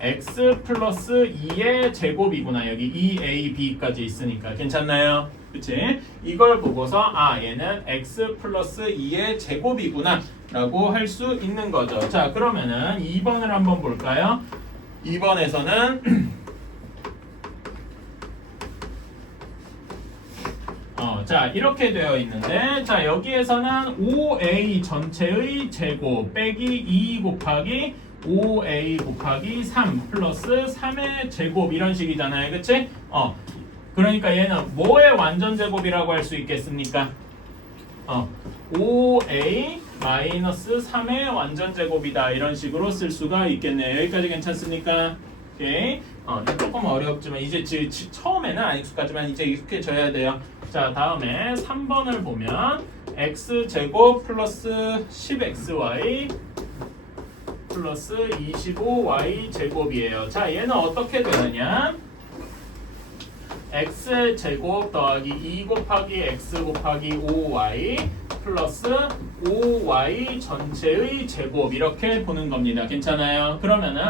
x 플러스 2의 제곱이구나. 여기 2ab까지 있으니까. 괜찮나요? 그치? 이걸 보고서 얘는 x 플러스 2의 제곱이구나 라고 할 수 있는 거죠. 자, 그러면은 2번을 한번 볼까요? 2번에서는 자, 이렇게 되어 있는데 자, 여기에서는 5a 전체의 제곱 빼기 2 곱하기 5a 곱하기 3 플러스 3의 제곱 이런 식이잖아요. 그치? 그러니까 얘는 뭐의 완전 제곱이라고 할 수 있겠습니까? 5a 마이너스 3의 완전 제곱이다 이런 식으로 쓸 수가 있겠네요. 여기까지 괜찮습니까? 오케이. 조금 어렵지만 이제 처음에는 안 익숙하지만 이제 익숙해져야 돼요. 자, 다음에 3번을 보면 x제곱 플러스 10xy 플러스 25y 제곱이에요. 자, 얘는 어떻게 되느냐? x제곱 더하기 2 곱하기 x 곱하기 5y 플러스 5y 전체의 제곱 이렇게 보는 겁니다. 괜찮아요? 그러면은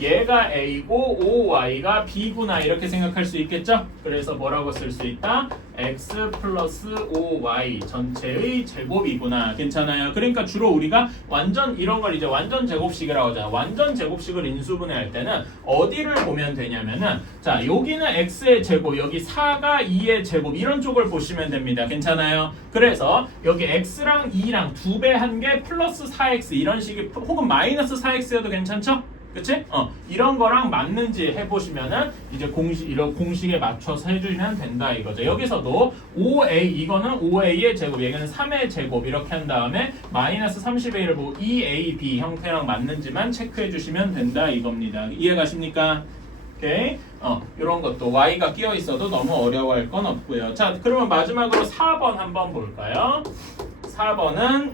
얘가 a고 5y가 b구나 이렇게 생각할 수 있겠죠? 그래서 뭐라고 쓸 수 있다? x 플러스 5y 전체의 제곱이구나. 괜찮아요? 그러니까 주로 우리가 완전 이런 걸 이제 완전 제곱식이라고 하잖아. 완전 제곱식을 인수분해할 때는 어디를 보면 되냐면은 자, 여기는 x의 제곱, 여기 4가 2의 제곱 이런 쪽을 보시면 됩니다. 괜찮아요? 그래서 여기 x랑 2랑 2배 한 게 플러스 4x 이런 식이 혹은 마이너스 4x여도 괜찮죠? 그치? 이런 거랑 맞는지 해보시면은 이제 이런 공식에 맞춰서 해주시면 된다 이거죠. 여기서도 5a 이거는 5a의 제곱, 얘는 3의 제곱 이렇게 한 다음에 마이너스 30a를 보고 2ab 형태랑 맞는지만 체크해 주시면 된다 이겁니다. 이해가십니까? 오케이. 이런 것도 y가 끼어 있어도 너무 어려워할 건 없고요. 자, 그러면 마지막으로 4번 한번 볼까요? 4번은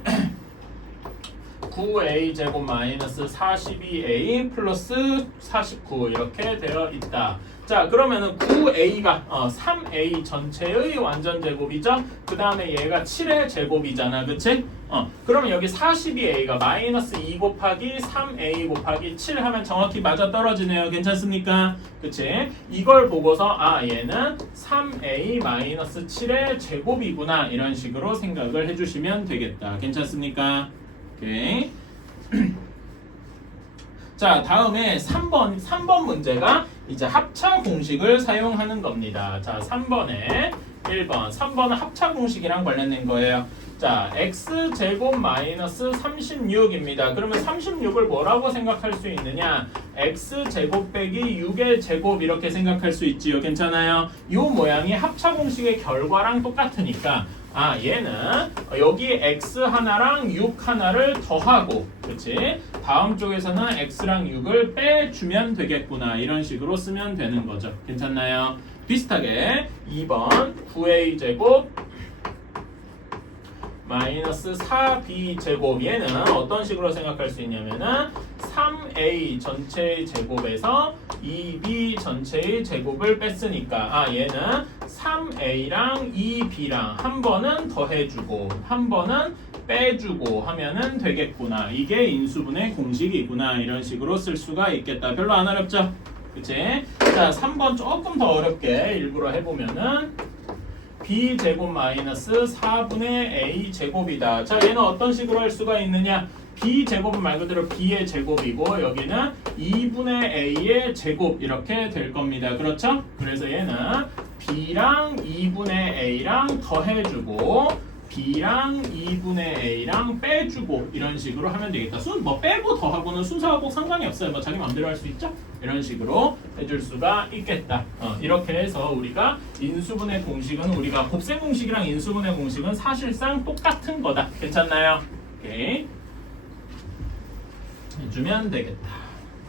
9a 제곱 마이너스 42a 플러스 49 이렇게 되어 있다. 자, 그러면은 9a가 3a 전체의 완전 제곱이죠. 그 다음에 얘가 7의 제곱이잖아, 그치? 그러면 여기 42a가 마이너스 2 곱하기 3a 곱하기 7 하면 정확히 맞아 떨어지네요. 괜찮습니까? 그치? 이걸 보고서 얘는 3a 마이너스 7의 제곱이구나 이런 식으로 생각을 해주시면 되겠다. 괜찮습니까? 오케이. 자, 다음에 3번 문제가 이제 합차 공식을 사용하는 겁니다. 자, 3번에 1번, 3번은 합차 공식이랑 관련된 거예요. 자, x제곱 마이너스 36입니다. 그러면 36을 뭐라고 생각할 수 있느냐? x제곱 빼기 6의 제곱 이렇게 생각할 수 있지요. 괜찮아요? 이 모양이 합차 공식의 결과랑 똑같으니까 얘는 여기 x 하나랑 6 하나를 더하고, 그렇지? 다음 쪽에서는 x랑 6을 빼주면 되겠구나. 이런 식으로 쓰면 되는 거죠. 괜찮나요? 비슷하게 2번 9a 제곱 마이너스 4b 제곱, 얘는 어떤 식으로 생각할 수 있냐면은 3a 전체의 제곱에서 2b 전체의 제곱을 뺐으니까 얘는 3a랑 2b랑 한 번은 더해주고 한 번은 빼주고 하면은 되겠구나. 이게 인수분해 공식이구나. 이런 식으로 쓸 수가 있겠다. 별로 안 어렵죠? 그치? 자, 3번 조금 더 어렵게 일부러 해보면은 b제곱 마이너스 4분의 a 제곱이다. 자, 얘는 어떤 식으로 할 수가 있느냐? b제곱은 말 그대로 b의 제곱이고 여기는 2분의 a의 제곱 이렇게 될 겁니다. 그렇죠? 그래서 얘는 b랑 2분의 a랑 더해주고 b랑 2분의 a랑 빼주고 이런 식으로 하면 되겠다. 뭐 빼고 더하고는 순서가 꼭 상관이 없어요. 뭐 자기 마음대로 할 수 있죠? 이런 식으로 해줄 수가 있겠다. 이렇게 해서 우리가 인수분해 공식은 우리가 곱셈 공식이랑 인수분해 공식은 사실상 똑같은 거다. 괜찮나요? 오케이. 해주면 되겠다.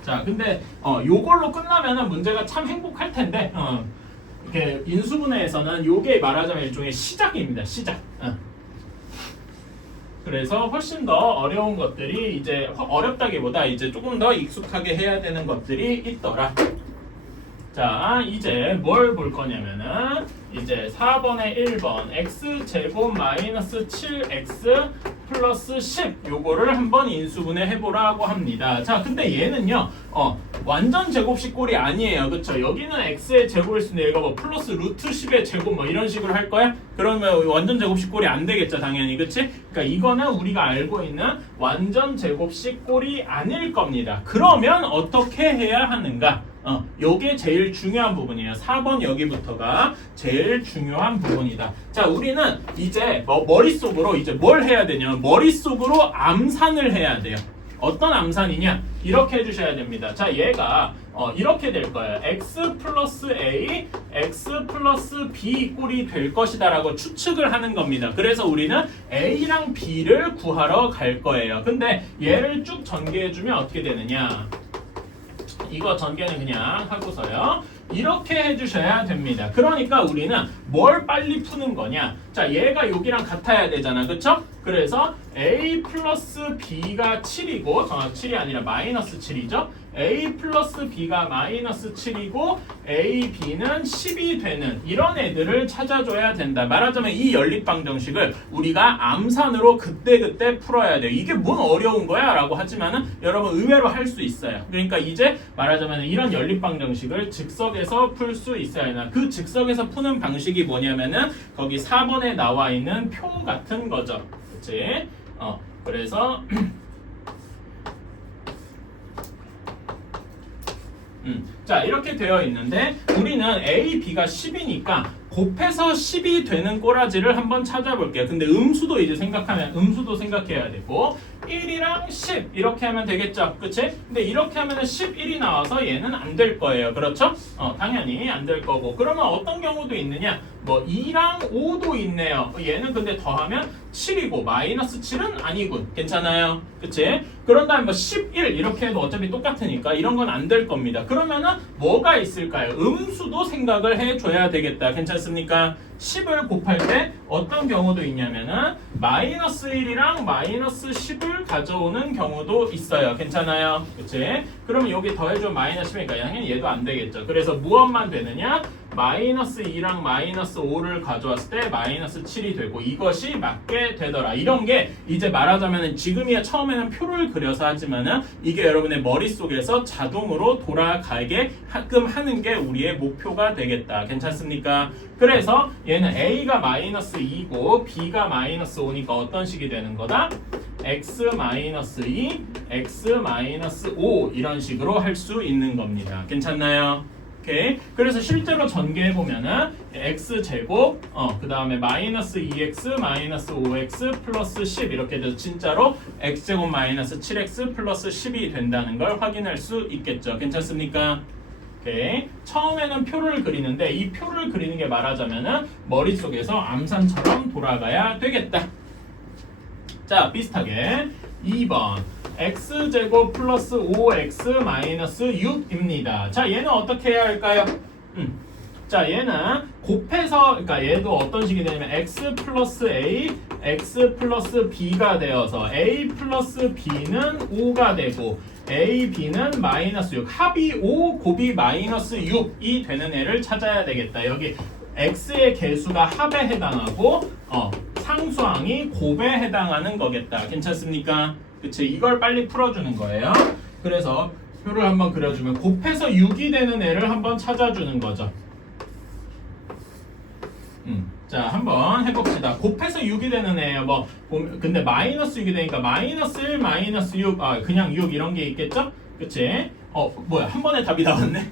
자, 근데 요걸로 끝나면은 문제가 참 행복할 텐데 이렇게 인수분해에서는 요게 말하자면 일종의 시작입니다. 시작. 그래서 훨씬 더 어려운 것들이 이제 어렵다기보다 이제 조금 더 익숙하게 해야 되는 것들이 있더라. 자, 이제 뭘 볼 거냐면은 이제 4번에 1번 x제곱 마이너스 7x 플러스 10 요거를 한번 인수분해 해보라고 합니다. 자, 근데 얘는요 완전 제곱식 꼴이 아니에요. 그쵸? 여기는 x의 제곱일 수 있는데 얘가 뭐 플러스 루트 10의 제곱 뭐 이런 식으로 할 거야? 그러면 완전 제곱식 꼴이 안 되겠죠, 당연히. 그치? 그러니까 이거는 우리가 알고 있는 완전 제곱식 꼴이 아닐 겁니다. 그러면 어떻게 해야 하는가? 요게 제일 중요한 부분이에요. 4번 여기부터가 제일 중요한 부분이다. 자, 우리는 이제 머릿속으로 이제 뭘 해야 되냐면 머릿속으로 암산을 해야 돼요. 어떤 암산이냐? 이렇게 해주셔야 됩니다. 자, 얘가 이렇게 될 거예요. x 플러스 a, x 플러스 b 꼴이 될 것이다 라고 추측을 하는 겁니다. 그래서 우리는 a랑 b를 구하러 갈 거예요. 근데 얘를 쭉 전개해주면 어떻게 되느냐? 이거 전개는 그냥 하고서요. 이렇게 해주셔야 됩니다. 그러니까 우리는 뭘 빨리 푸는 거냐? 자, 얘가 여기랑 같아야 되잖아. 그쵸? 그래서 a 플러스 b가 7이고 정확히 7이 아니라 마이너스 7이죠. a 플러스 b가 마이너스 7이고 a, b는 10이 되는 이런 애들을 찾아줘야 된다. 말하자면 이 연립방정식을 우리가 암산으로 그때그때 풀어야 돼요. 이게 뭔 어려운 거야? 라고 하지만은 여러분 의외로 할 수 있어요. 그러니까 이제 말하자면 이런 연립방정식을 즉석에서 풀 수 있어야 하나. 그 즉석에서 푸는 방식이 뭐냐면은 거기 4번에 나와 있는 표 같은 거죠. 그치? 그래서 자, 이렇게 되어 있는데 우리는 A, B가 10이니까 곱해서 10이 되는 꼬라지를 한번 찾아볼게요. 근데 음수도 이제 음수도 생각해야 되고 1이랑 10 이렇게 하면 되겠죠. 그치? 근데 이렇게 하면은 11이 나와서 얘는 안 될 거예요. 그렇죠? 당연히 안 될 거고. 그러면 어떤 경우도 있느냐? 뭐 2랑 5도 있네요. 얘는 근데 더하면 7이고 마이너스 7은 아니군. 괜찮아요? 그치? 그런 다음에 뭐 11 이렇게 해도 어차피 똑같으니까 이런 건 안 될 겁니다. 그러면은 뭐가 있을까요? 음수도 생각을 해줘야 되겠다. 괜찮습니까? 10을 곱할 때 어떤 경우도 있냐면은 마이너스 1이랑 마이너스 10을 가져오는 경우도 있어요. 괜찮아요? 그치? 그러면 여기 더해주면 마이너스 10이니까 당연히 얘도 안 되겠죠. 그래서 무엇만 되느냐? 마이너스 2랑 마이너스 5를 가져왔을 때 마이너스 7이 되고 이것이 맞게 되더라. 이런 게 이제 말하자면 지금이야 처음에는 표를 그려서 하지만은 이게 여러분의 머릿속에서 자동으로 돌아가게끔 하는 게 우리의 목표가 되겠다. 괜찮습니까? 그래서 얘는 A가 마이너스 2고 B가 마이너스 5니까 어떤 식이 되는 거다? x 마이너스 2, x 마이너스 5 이런 식으로 할 수 있는 겁니다. 괜찮나요? 오케이. 그래서 실제로 전개해보면은 x제곱 그 다음에 마이너스 2x 마이너스 5x 플러스 10 이렇게 돼서 진짜로 x제곱 마이너스 7x 플러스 10이 된다는 걸 확인할 수 있겠죠. 괜찮습니까? 오케이. 처음에는 표를 그리는데 이 표를 그리는 게 말하자면은 머릿속에서 암산처럼 돌아가야 되겠다. 자, 비슷하게 2번 x제곱 플러스 5x 마이너스 6입니다. 자, 얘는 어떻게 해야 할까요? 자, 얘는 곱해서, 그러니까 얘도 어떤 식이 되냐면 x 플러스 a, x 플러스 b가 되어서 a 플러스 b는 5가 되고 a, b는 마이너스 6, 합이 5, 곱이 마이너스 6이 되는 애를 찾아야 되겠다. 여기 x의 개수가 합에 해당하고 상수항이 곱에 해당하는 거겠다. 괜찮습니까? 그치? 이걸 빨리 풀어주는 거예요. 그래서 표를 한번 그려주면 곱해서 6이 되는 애를 한번 찾아주는 거죠. 자, 한번 해봅시다. 곱해서 6이 되는 애예요. 근데 마이너스 6이 되니까 마이너스 1, 마이너스 6, 그냥 6 이런 게 있겠죠? 그치? 뭐야, 한 번에 답이 나왔네?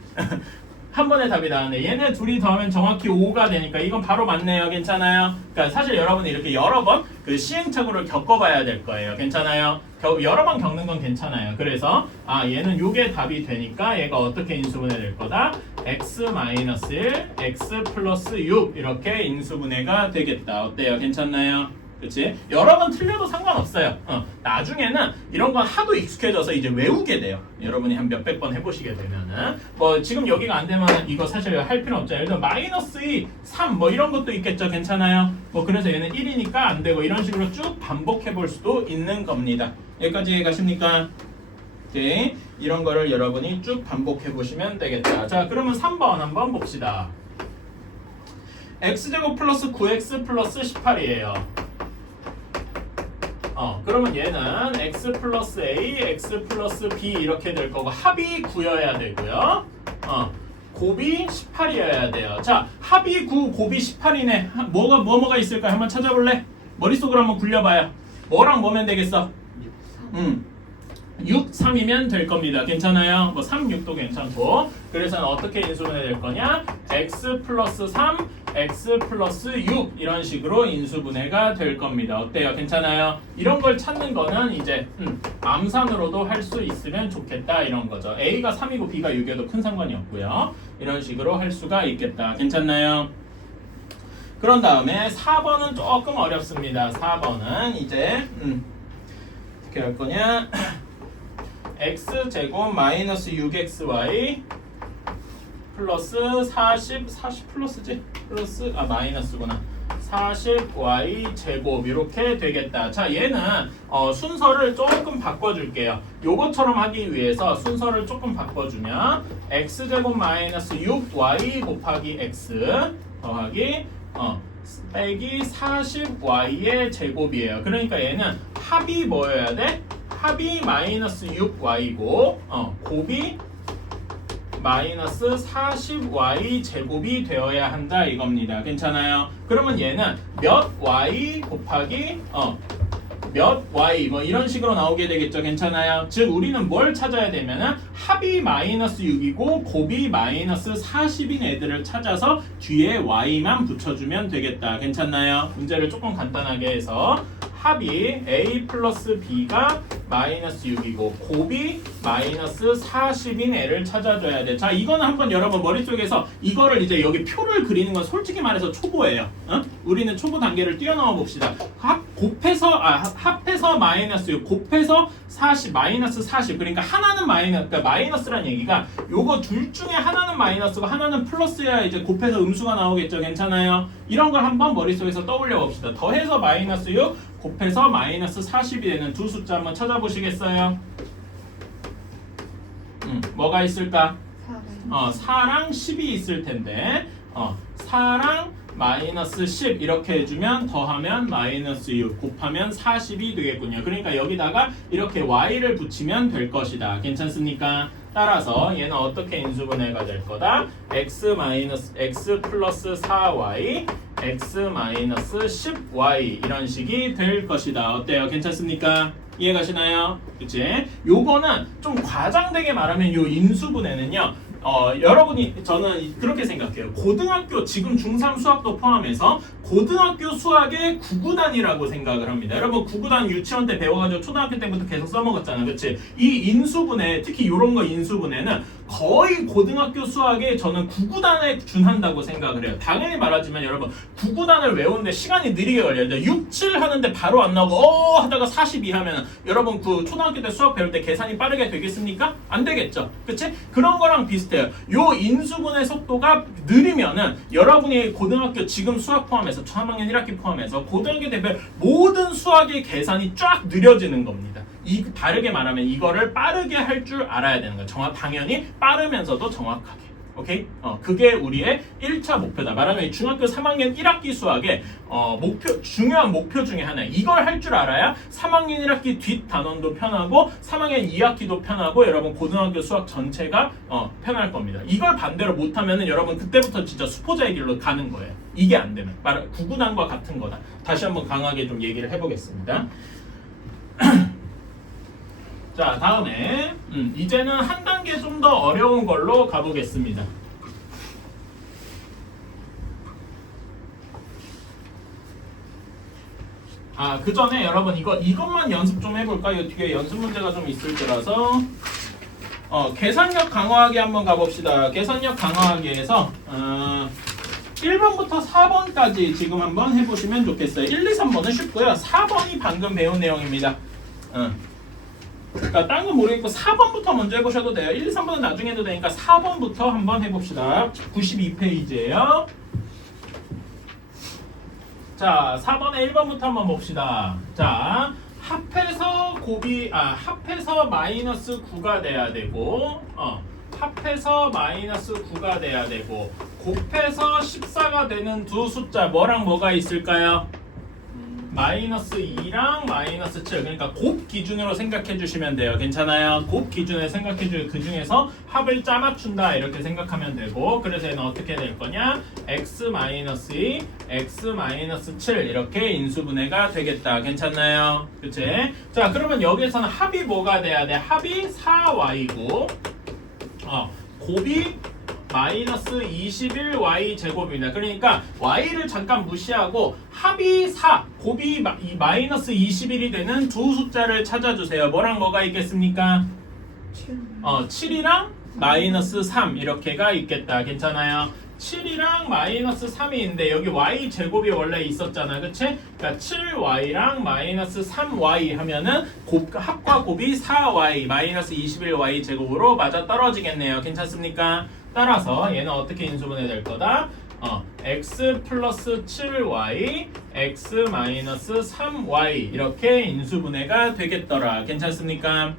한 번에 답이 나왔네. 얘네 둘이 더하면 정확히 5가 되니까 이건 바로 맞네요. 괜찮아요? 그러니까 사실 여러분이 이렇게 여러 번 그 시행착오를 겪어봐야 될 거예요. 괜찮아요? 여러 번 겪는 건 괜찮아요. 그래서 얘는 요게 답이 되니까 얘가 어떻게 인수분해 될 거다? x-1, x 플러스 6 이렇게 인수분해가 되겠다. 어때요? 괜찮나요? 그치? 여러 번 틀려도 상관없어요. 나중에는 이런 건 하도 익숙해져서 이제 외우게 돼요. 여러분이 한 몇백 번 해보시게 되면은 지금 여기가 안 되면 이거 사실 할 필요 없죠. 예를 들어 마이너스 2, 3 이런 것도 있겠죠. 괜찮아요? 그래서 얘는 1이니까 안 되고 이런 식으로 쭉 반복해 볼 수도 있는 겁니다. 여기까지 가십니까? 오케이. 이런 거를 여러분이 쭉 반복해 보시면 되겠다. 자, 그러면 3번 한번 봅시다. x제곱 플러스 9x 플러스 18이에요. 그러면 얘는 x 플러스 a, x 플러스 b 이렇게 될 거고 합이 9여야 되고요. 곱이 18이어야 돼요. 자, 합이 9, 곱이 18이네. 뭐가 있을까? 한번 찾아볼래? 머릿속으로 한번 굴려봐요. 뭐랑 뭐면 되겠어? 6, 3이면 될 겁니다. 괜찮아요? 3, 6도 괜찮고. 그래서 어떻게 인수분해 될 거냐? x 플러스 3, x 플러스 6 이런 식으로 인수분해가 될 겁니다. 어때요? 괜찮아요? 이런 걸 찾는 거는 이제 암산으로도 할 수 있으면 좋겠다 이런 거죠. a가 3이고 b가 6이어도 큰 상관이 없고요. 이런 식으로 할 수가 있겠다. 괜찮나요? 그런 다음에 4번은 조금 어렵습니다. 4번은 이제 어떻게 할 거냐? x제곱 마이너스 6xy 플러스 40 플러스지? 플러스 마이너스구나. 40y 제곱 이렇게 되겠다. 자, 얘는 순서를 조금 바꿔줄게요. 요것처럼 하기 위해서 순서를 조금 바꿔주면 x제곱 마이너스 6y 곱하기 x 더하기 빼기 40y의 제곱이에요. 그러니까 얘는 합이 뭐여야 돼? 합이 마이너스 6y고 곱이 마이너스 40y 제곱이 되어야 한다 이겁니다. 괜찮아요? 그러면 얘는 몇 y 곱하기 몇 y 이런 식으로 나오게 되겠죠. 괜찮아요? 즉 우리는 뭘 찾아야 되면은 합이 마이너스 6이고 곱이 마이너스 40인 애들을 찾아서 뒤에 y만 붙여주면 되겠다. 괜찮나요? 문제를 조금 간단하게 해서 합이 a 플러스 b가 마이너스 6이고 곱이 마이너스 40인 애를 찾아줘야 돼. 자, 이거는 한번 여러분 머릿속에서 이거를 이제 여기 표를 그리는 건 솔직히 말해서 초보예요. 우리는 초보 단계를 뛰어넘어 봅시다. 합해서 마이너스 6, 곱해서 40, 마이너스 40. 그러니까 하나는 그러니까 마이너스란 얘기가 요거 둘 중에 하나는 마이너스고 하나는 플러스야 이제 곱해서 음수가 나오겠죠. 괜찮아요? 이런 걸 한번 머릿속에서 떠올려 봅시다. 더해서 마이너스 6, 곱해서 마이너스 40이 되는 두 숫자 한번 찾아보시겠어요? 뭐가 있을까? 4랑 10이 있을 텐데 4랑 마이너스 10 이렇게 해주면 더하면 마이너스 6 곱하면 40이 되겠군요. 그러니까 여기다가 이렇게 y를 붙이면 될 것이다. 괜찮습니까? 따라서 얘는 어떻게 인수분해가 될 거다? x 플러스 4y x 마이너스 10y 이런 식이 될 것이다. 어때요? 괜찮습니까? 이해가시나요? 그치? 요거는 좀 과장되게 말하면 요 인수분해는요 여러분이 저는 그렇게 생각해요. 고등학교 지금 중3 수학도 포함해서 고등학교 수학의 구구단이라고 생각을 합니다. 여러분 구구단 유치원 때 배워가지고 초등학교 때부터 계속 써먹었잖아, 그렇지? 이 인수분해, 특히 이런 거 인수분해는 거의 고등학교 수학에 저는 구구단에 준한다고 생각을 해요. 당연히 말하지만 여러분 구구단을 외우는데 시간이 느리게 걸려요. 6, 7 하는데 바로 안 나오고 하다가 42 하면 여러분 그 초등학교 때 수학 배울 때 계산이 빠르게 되겠습니까? 안 되겠죠, 그치? 그런 거랑 비슷해요. 요 인수분해 속도가 느리면은 여러분이 고등학교 지금 수학 포함해서 3학년 1학기 포함해서 고등학교 대별 모든 수학의 계산이 쫙 느려지는 겁니다. 다르게 말하면 이거를 빠르게 할 줄 알아야 되는 거예요. 당연히 빠르면서도 정확하게. 오케이? 그게 우리의 1차 목표다. 말하면 중학교 3학년 1학기 수학의 중요한 목표 중에 하나예요. 이걸 할 줄 알아야 3학년 1학기 뒷 단원도 편하고 3학년 2학기도 편하고 여러분 고등학교 수학 전체가 편할 겁니다. 이걸 반대로 못하면은 여러분 그때부터 진짜 수포자의 길로 가는 거예요. 이게 안 되면. 구구단과 같은 거다. 다시 한번 강하게 좀 얘기를 해보겠습니다. 자, 다음에 이제는 한 단계 좀 더 어려운 걸로 가보겠습니다. 그 전에 여러분 이것만 연습 좀 해볼까요? 뒤에 연습 문제가 좀 있을 거라서 계산력 강화하기 한번 가봅시다. 계산력 강화하기에서 1번부터 4번까지 지금 한번 해보시면 좋겠어요. 1, 2, 3번은 쉽고요. 4번이 방금 배운 내용입니다. 그러니까 딴 건 모르겠고 4번부터 먼저 해보셔도 돼요. 1, 2, 3번은 나중에 해도 되니까 4번부터 한번 해봅시다. 92페이지예요. 자, 4번에 1번부터 한번 봅시다. 자, 합해서 마이너스 9가 돼야 되고 합해서 마이너스 9가 돼야 되고 곱해서 14가 되는 두 숫자 뭐랑 뭐가 있을까요? 마이너스 2랑 마이너스 7. 그러니까 곱 기준으로 생각해 주시면 돼요. 괜찮아요? 곱 기준에 생각해 주고 그 중에서 합을 짜맞춘다 이렇게 생각하면 되고, 그래서 얘는 어떻게 될 거냐? x 마이너스 2, x 마이너스 7 이렇게 인수분해가 되겠다. 괜찮나요? 그치? 자, 그러면 여기에서는 합이 뭐가 돼야 돼? 합이 4y고 곱이 마이너스 21y 제곱입니다. 그러니까 y를 잠깐 무시하고 합이 4, 곱이 마이너스 21이 되는 두 숫자를 찾아주세요. 뭐랑 뭐가 있겠습니까? 7이랑 마이너스 3 이렇게가 있겠다. 괜찮아요? 7이랑 마이너스 3이 있는데 여기 y 제곱이 원래 있었잖아. 그치? 그러니까 7y랑 마이너스 3y 하면은 합과 곱이 4y 마이너스 21y 제곱으로 맞아 떨어지겠네요. 괜찮습니까? 따라서 얘는 어떻게 인수분해 될 거다? x 플러스 7y, x 마이너스 3y 이렇게 인수분해가 되겠더라. 괜찮습니까?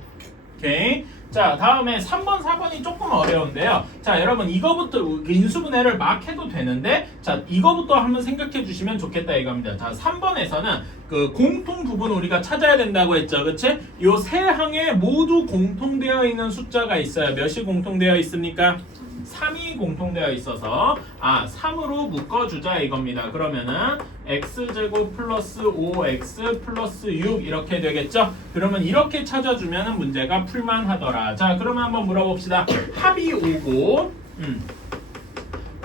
오케이. 자, 다음에 3번, 4번이 조금 어려운데요. 자, 여러분 이거부터 인수분해를 막 해도 되는데, 자, 이거부터 한번 생각해 주시면 좋겠다 이겁니다. 자, 3번에서는 그 공통 부분 우리가 찾아야 된다고 했죠. 그치? 요 세 항에 모두 공통되어 있는 숫자가 있어요. 몇이 공통되어 있습니까? 3이 공통되어 있어서 3으로 묶어주자 이겁니다. 그러면은 x제곱 플러스 5x 플러스 6 이렇게 되겠죠? 그러면 이렇게 찾아주면 문제가 풀만하더라. 자, 그러면 한번 물어봅시다. 합이 5고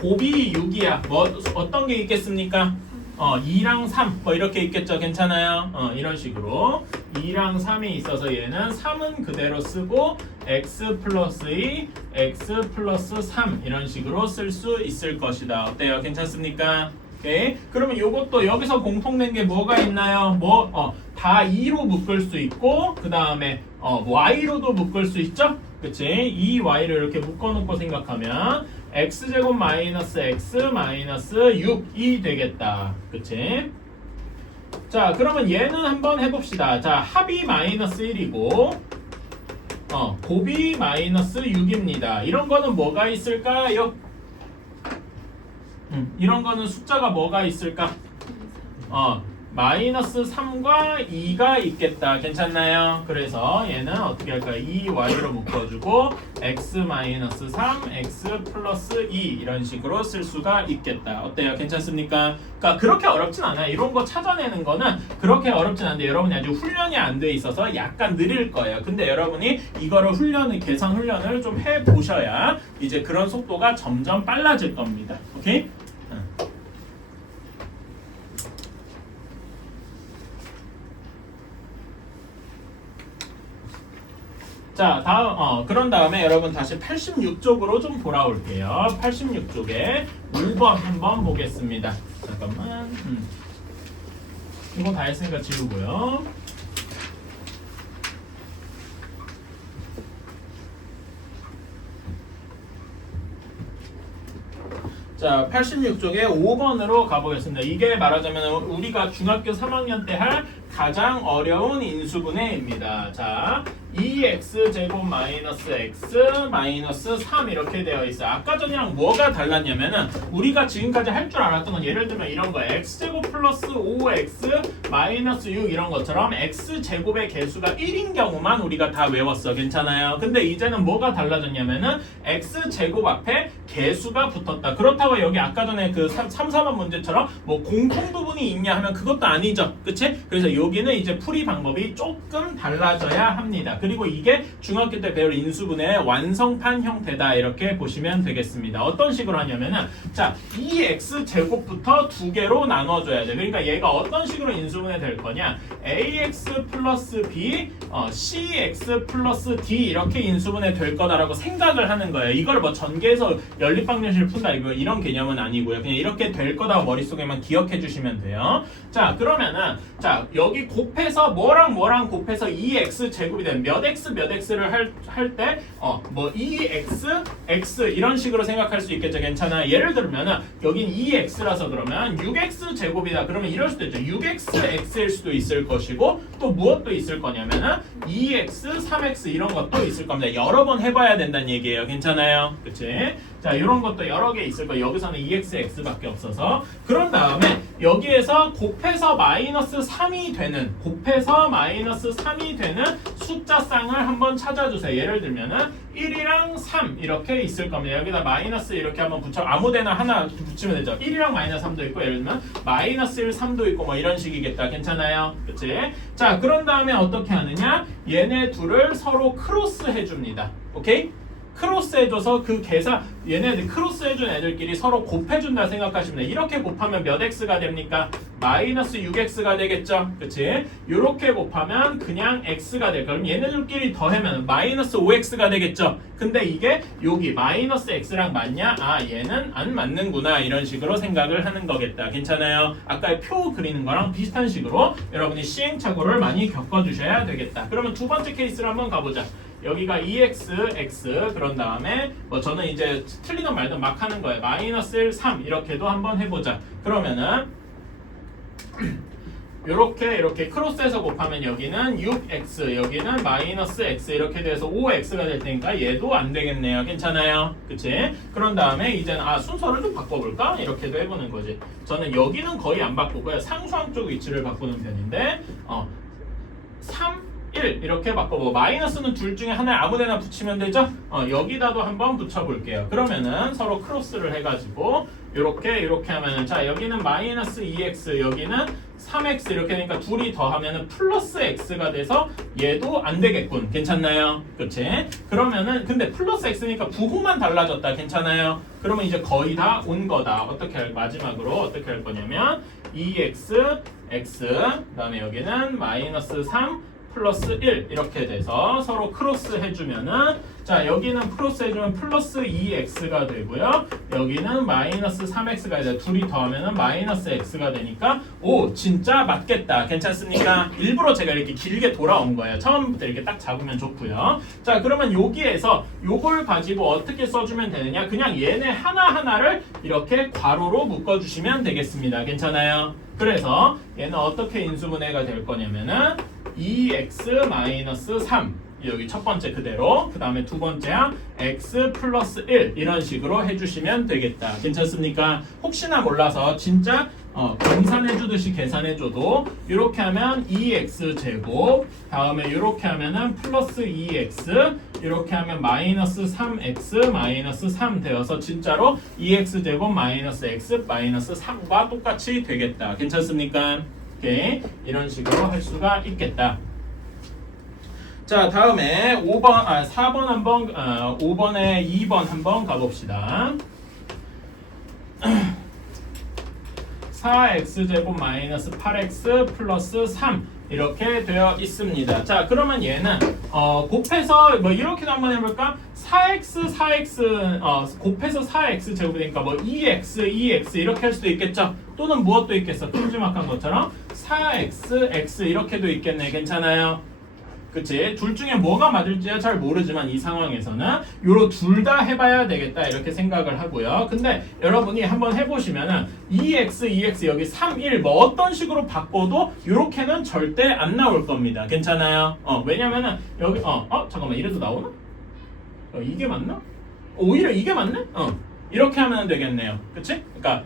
곱이 6이야. 뭐 어떤 게 있겠습니까? 2랑 3 뭐 이렇게 있겠죠. 괜찮아요? 이런 식으로 2랑 3이 있어서 얘는 3은 그대로 쓰고 x 플러스 2, x 플러스 3 이런 식으로 쓸 수 있을 것이다. 어때요? 괜찮습니까? 오케이. 그러면 요것도 여기서 공통된 게 뭐가 있나요? 다 2로 묶을 수 있고 그 다음에 y로도 묶을 수 있죠? 그치? 이 y를 이렇게 묶어놓고 생각하면 x제곱 마이너스 x 마이너스 6이 되겠다. 그치? 자, 그러면 얘는 한번 해봅시다. 자, 합이 마이너스 1이고 곱이 마이너스 6입니다. 이런 거는 뭐가 있을까요? 이런 거는 숫자가 뭐가 있을까? 마이너스 3과 2가 있겠다. 괜찮나요? 그래서 얘는 어떻게 할까요? 2y로 묶어주고 x 마이너스 3, x 플러스 2 이런 식으로 쓸 수가 있겠다. 어때요? 괜찮습니까? 그러니까 그렇게 어렵진 않아요. 이런 거 찾아내는 거는 그렇게 어렵진 않은데 여러분이 아직 훈련이 안 돼 있어서 약간 느릴 거예요. 근데 여러분이 이거를 계산 훈련을 좀 해보셔야 이제 그런 속도가 점점 빨라질 겁니다. 오케이? 자, 그런 다음에 여러분 다시 86쪽으로 좀 돌아올게요. 86쪽에 물번 한번 보겠습니다. 잠깐만. 이거 다 했으니까 지우고요. 자, 86쪽에 5번으로 가보겠습니다. 이게 말하자면 우리가 중학교 3학년 때 할 가장 어려운 인수분해입니다. 자, 2x제곱 마이너스 x 마이너스 3 이렇게 되어 있어요. 아까 전이랑 뭐가 달랐냐면은 우리가 지금까지 할 줄 알았던 건 예를 들면 이런 거예요. x제곱 플러스 5x 마이너스 6 이런 것처럼 x제곱의 개수가 1인 경우만 우리가 다 외웠어. 괜찮아요? 근데 이제는 뭐가 달라졌냐면은 x제곱 앞에 개수가 붙었다. 그렇다고 여기 아까 전에 그 3, 4번 문제처럼 뭐 공통 부분이 있냐 하면 그것도 아니죠. 그치? 그래서 여기는 이제 풀이 방법이 조금 달라져야 합니다. 그리고 이게 중학교 때 배울 인수분해의 완성판 형태다. 이렇게 보시면 되겠습니다. 어떤 식으로 하냐면은 자, 2x제곱부터 두 개로 나눠줘야 돼. 그러니까 얘가 어떤 식으로 인수분해 될 거냐? ax 플러스 b, cx 플러스 d 이렇게 인수분해 될 거다라고 생각을 하는 거예요. 이걸 뭐 전개해서 연립방정식을 푼다 이런 개념은 아니고요. 그냥 이렇게 될 거다 머릿속에만 기억해 주시면 돼요. 자, 그러면은 자, 여기 곱해서 뭐랑 곱해서 2x제곱이 되면 몇 x를 할 때 뭐 2x x 이런 식으로 생각할 수 있겠죠. 괜찮아. 예를 들면은 여긴 2x라서 그러면 6x제곱이다. 그러면 이럴 수도 있죠. 6xx일 수도 있을 것이고 또 무엇도 있을 거냐면은 2x 3x 이런 것도 있을 겁니다. 여러 번 해봐야 된다는 얘기예요. 괜찮아요? 그치? 자, 이런 것도 여러 개 있을 거예요. 여기서는 2xx밖에 없어서. 그런 다음에 여기에서 곱해서 마이너스 3이 되는 숫자쌍을 한번 찾아주세요. 예를 들면은 1이랑 3 이렇게 있을 겁니다. 여기다 마이너스 이렇게 한번 아무데나 하나 붙이면 되죠. 1이랑 마이너스 3도 있고 예를 들면 마이너스 1, 3도 있고 뭐 이런 식이겠다. 괜찮아요? 그치? 자, 그런 다음에 어떻게 하느냐? 얘네 둘을 서로 크로스 해줍니다. 오케이? 크로스 해줘서 그 계산 얘네들 크로스 해준 애들끼리 서로 곱해준다 생각하시면 돼요. 이렇게 곱하면 몇 x가 됩니까? 마이너스 6x가 되겠죠? 그치? 이렇게 곱하면 그냥 x가 될 거예요. 그럼 얘네들끼리 더하면 마이너스 5x가 되겠죠? 근데 이게 여기 마이너스 x랑 맞냐? 아, 얘는 안 맞는구나. 이런 식으로 생각을 하는 거겠다. 괜찮아요? 아까 표 그리는 거랑 비슷한 식으로 여러분이 시행착오를 많이 겪어주셔야 되겠다. 그러면 두 번째 케이스를 한번 가보자. 여기가 2x, x 그런 다음에 뭐 저는 이제 틀리든 말든 막 하는 거예요. 마이너스 1, 3 이렇게도 한번 해보자. 그러면은 이렇게 크로스해서 곱하면 여기는 6x 여기는 마이너스 x 이렇게 돼서 5x가 될 테니까 얘도 안 되겠네요. 괜찮아요? 그치? 그런 다음에 이제는 순서를 좀 바꿔볼까? 이렇게도 해보는 거지. 저는 여기는 거의 안 바꾸고요. 상수항 쪽 위치를 바꾸는 편인데 3 1 이렇게 바꿔보고 마이너스는 둘 중에 하나에 아무데나 붙이면 되죠? 여기다도 한번 붙여볼게요. 그러면은 서로 크로스를 해가지고 이렇게 하면은 자 여기는 마이너스 2x 여기는 3x 이렇게 되니까 둘이 더하면은 플러스 x가 돼서 얘도 안 되겠군. 괜찮나요? 그치? 그러면은 근데 플러스 x니까 부호만 달라졌다. 괜찮아요? 그러면 이제 거의 다 온 거다. 마지막으로 어떻게 할 거냐면 2x x 그다음에 여기는 마이너스 3 플러스 1 이렇게 돼서 서로 크로스 해주면은 자 여기는 크로스 해주면 플러스 2x가 되고요. 여기는 마이너스 3x가 돼요. 둘이 더하면은 마이너스 x가 되니까 오 진짜 맞겠다. 괜찮습니까? 일부러 제가 이렇게 길게 돌아온 거예요. 처음부터 이렇게 딱 잡으면 좋고요. 자 그러면 여기에서 요걸 가지고 어떻게 써주면 되느냐? 그냥 얘네 하나하나를 이렇게 괄호로 묶어주시면 되겠습니다. 괜찮아요? 그래서 얘는 어떻게 인수분해가 될 거냐면은 2x-3 여기 첫 번째 그대로 그 다음에 두 번째야 x 플러스 1 이런 식으로 해주시면 되겠다. 괜찮습니까? 혹시나 몰라서 진짜 계산해주듯이 계산해줘도 이렇게 하면 2x제곱 다음에 이렇게 하면은 플러스 2x 이렇게 하면 마이너스 3x 마이너스 3 되어서 진짜로 2x제곱 마이너스 x 마이너스 3과 똑같이 되겠다. 괜찮습니까? 오케이. 이런 식으로 할 수가 있겠다. 자, 다음에 4번 한번 5번에 2번 한번 가봅시다. 4x제곱 마이너스 8x 플러스 3 이렇게 되어 있습니다. 자, 그러면 얘는 곱해서 뭐 이렇게도 한번 해볼까? 4x 곱해서 4x 제곱이 되니까 뭐 2x 이렇게 할 수도 있겠죠? 또는 무엇도 있겠어? 큼지막한 것처럼 4x x 이렇게도 있겠네. 괜찮아요? 그치? 둘 중에 뭐가 맞을지야 잘 모르지만 이 상황에서는 요로 둘 다 해봐야 되겠다 이렇게 생각을 하고요. 근데 여러분이 한번 해보시면은 2x 여기 3, 1 뭐 어떤 식으로 바꿔도 요렇게는 절대 안 나올 겁니다. 괜찮아요? 왜냐면은 여기 잠깐만 이래도 나오나? 이게 맞나? 오히려 이게 맞네? 이렇게 하면 되겠네요. 그치? 그러니까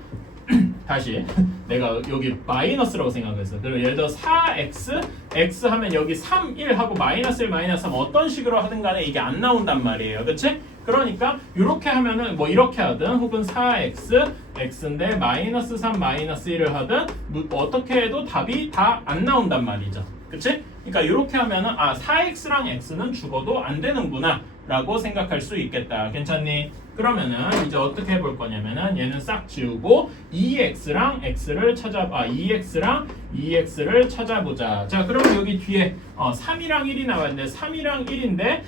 다시 내가 여기 마이너스라고 생각했어. 그리고 예를 들어 4x x 하면 여기 3, 1 하고 마이너스 1 마이너스 3 어떤 식으로 하든 간에 이게 안 나온단 말이에요. 그치? 그러니까 이렇게 하면은 뭐 이렇게 하든 혹은 4x x인데 마이너스 3 마이너스 1을 하든 어떻게 해도 답이 다 안 나온단 말이죠. 그치? 그러니까 이렇게 하면은 4x랑 x는 죽어도 안 되는구나 라고 생각할 수 있겠다. 괜찮니? 그러면은 이제 어떻게 해볼 거냐면은 얘는 싹 지우고 2x랑 x를 2x를 찾아보자. 자, 그러면 여기 뒤에 3이랑 1이 나왔는데 3이랑 1인데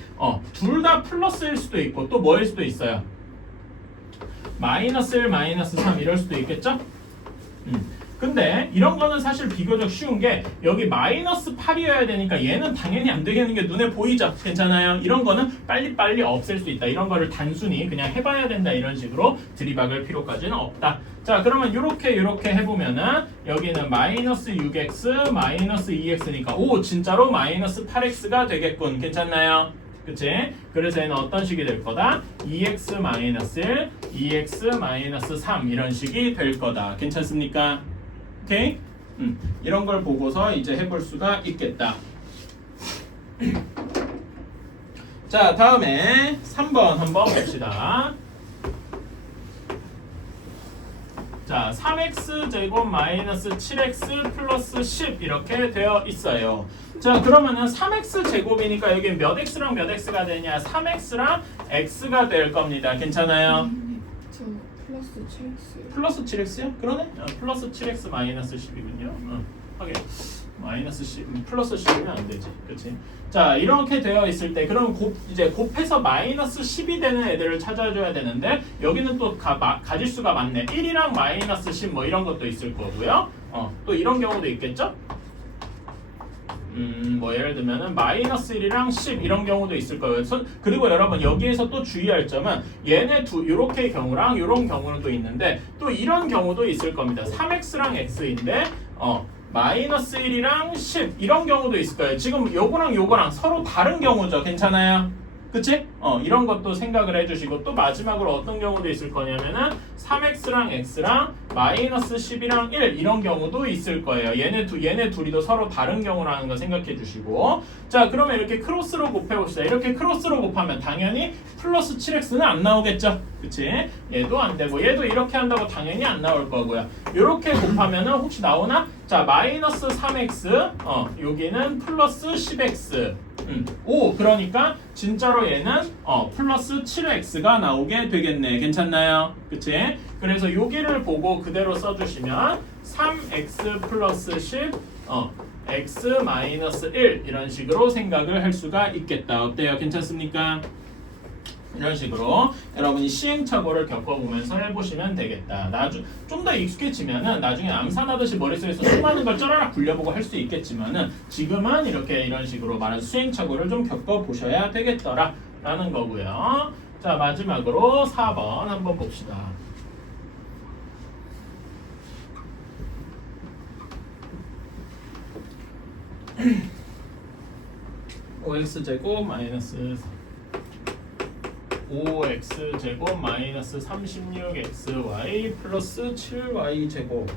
둘 다 플러스일 수도 있고 또 뭐일 수도 있어요? 마이너스 1, 마이너스 3 이럴 수도 있겠죠? 근데 이런 거는 사실 비교적 쉬운 게 여기 마이너스 8이어야 되니까 얘는 당연히 안 되겠는 게 눈에 보이죠? 괜찮아요? 이런 거는 빨리빨리 없앨 수 있다. 이런 거를 단순히 그냥 해봐야 된다. 이런 식으로 들이박을 필요까지는 없다. 자, 그러면 이렇게 해보면은 여기는 마이너스 6x 마이너스 2x니까 오 진짜로 마이너스 8x가 되겠군. 괜찮나요? 그치? 그래서 얘는 어떤 식이 될 거다? 2x 마이너스 1, 2x 마이너스 3 이런 식이 될 거다. 괜찮습니까? 오케이? 이런 걸 보고서 이제 해볼 수가 있겠다. 자, 다음에 3번 한번 봅시다. 자, 3x 제곱 마이너스 7x 플러스 10 이렇게 되어 있어요. 자, 그러면은 3x 제곱이니까 여기 몇 x랑 몇 x가 되냐? 3x랑 x가 될 겁니다. 괜찮아요? 저 플러스 7x. 플러스 7x요? 그러네? 플러스 7x 마이너스 10이군요. 하긴 마이너스 10, 플러스 10이면 안 되지. 그치? 자, 이렇게 되어 있을 때 그럼 이제 곱해서 마이너스 10이 되는 애들을 찾아줘야 되는데 여기는 또 가질 수가 많네. 1이랑 마이너스 10 뭐 이런 것도 있을 거고요. 또 이런 경우도 있겠죠? 뭐 예를 들면은 마이너스 1이랑 10 이런 경우도 있을 거예요. 그리고 여러분 여기에서 또 주의할 점은 얘네 요렇게 경우랑 요런 경우는 또 있는데 또 이런 경우도 있을 겁니다. 3x랑 x인데 마이너스 1이랑 10 이런 경우도 있을 거예요. 지금 요거랑 서로 다른 경우죠. 괜찮아요? 그치? 이런 것도 생각을 해주시고 또 마지막으로 어떤 경우도 있을 거냐면은 3x랑 x랑 마이너스 10이랑 1 이런 경우도 있을 거예요. 얘네 둘이도 서로 다른 경우라는 거 생각해 주시고 자, 그러면 이렇게 크로스로 곱해봅시다. 이렇게 크로스로 곱하면 당연히 플러스 7x는 안 나오겠죠? 그치? 얘도 안 되고 얘도 이렇게 한다고 당연히 안 나올 거고요. 이렇게 곱하면은 혹시 나오나? 자, 마이너스 3x 여기는 플러스 10x 오, 그러니까 진짜로 얘는 플러스 7x가 나오게 되겠네. 괜찮나요? 그치? 그래서 여기를 보고 그대로 써주시면 3x 플러스 10 x 마이너스 1 이런 식으로 생각을 할 수가 있겠다. 어때요? 괜찮습니까? 이런 식으로 여러분이 시행착오를 겪어보면서 해보시면 되겠다. 좀 더 익숙해지면은 나중에 암산하듯이 머릿속에서 수많은 걸 쩌라락 굴려보고 할 수 있겠지만은 지금은 이런 식으로 말한 시행착오를 좀 겪어보셔야 되겠더라 라는 거고요. 자, 마지막으로 4번 한번 봅시다. 5x제곱 마이너스 5x제곱 마이너스 36xy 플러스 7y제곱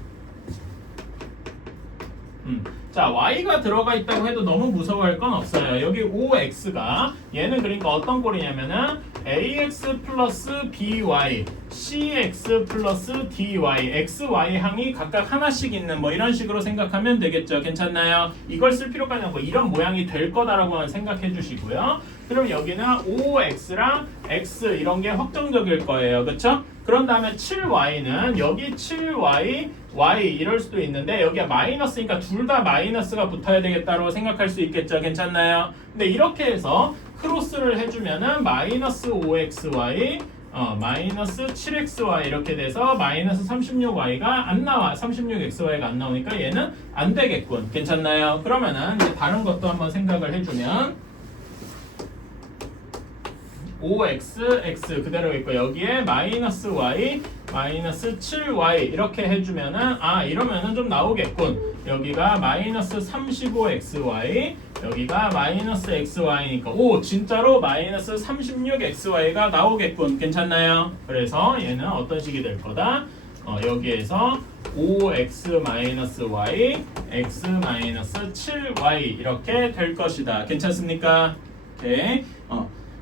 자, y가 들어가 있다고 해도 너무 무서워할 건 없어요. 여기 5x가 얘는 그러니까 어떤 꼴이냐면은 ax 플러스 by, cx 플러스 dy, x, y 항이 각각 하나씩 있는 뭐 이런 식으로 생각하면 되겠죠. 괜찮나요? 이걸 쓸 필요까지 없고 이런 모양이 될 거다라고만 생각해 주시고요. 그럼 여기는 5x랑 x 이런 게 확정적일 거예요. 그렇죠? 그런 다음에 7y는 여기 7y, y 이럴 수도 있는데 여기가 마이너스니까 둘 다 마이너스가 붙어야 되겠다고 생각할 수 있겠죠. 괜찮나요? 근데 이렇게 해서 크로스를 해주면은 마이너스 5xy 마이너스 7xy 이렇게 돼서 마이너스 36y가 안 나와. 36xy가 안 나오니까 얘는 안 되겠군. 괜찮나요? 그러면은 이제 다른 것도 한번 생각을 해주면 5x, x 그대로 있고 여기에 마이너스 y, 마이너스 7y 이렇게 해주면은 이러면은 좀 나오겠군. 여기가 마이너스 35xy, 여기가 마이너스 xy니까 진짜로 마이너스 36xy가 나오겠군. 괜찮나요? 그래서 얘는 어떤 식이 될 거다? 여기에서 5x 마이너스 y, x 마이너스 7y 이렇게 될 것이다. 괜찮습니까? 오케이.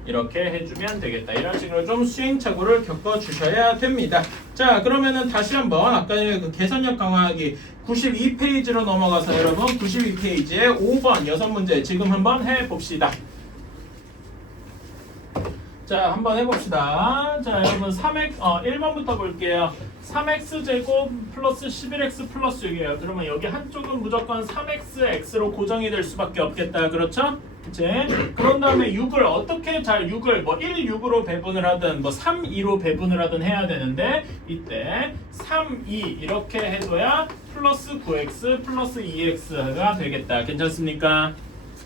이렇게 해주면 되겠다. 이런 식으로 좀 시행착오를 겪어주셔야 됩니다. 자, 그러면은 다시 한번 아까 그 계산력 강화하기 92페이지로 넘어가서 여러분 92페이지에 5번 6문제 지금 한번 해봅시다. 자, 한번 해봅시다. 자, 여러분 1번부터 볼게요. 3x제곱 플러스 11x 플러스 6이에요. 그러면 여기 한쪽은 무조건 3xx로 고정이 될 수밖에 없겠다. 그렇죠? 그치? 그런 다음에 6을 어떻게 6을 뭐 1, 6으로 배분을 하든 뭐 3, 2로 배분을 하든 해야 되는데 이때 3, 2 이렇게 해줘야 플러스 9x 플러스 2x가 되겠다. 괜찮습니까?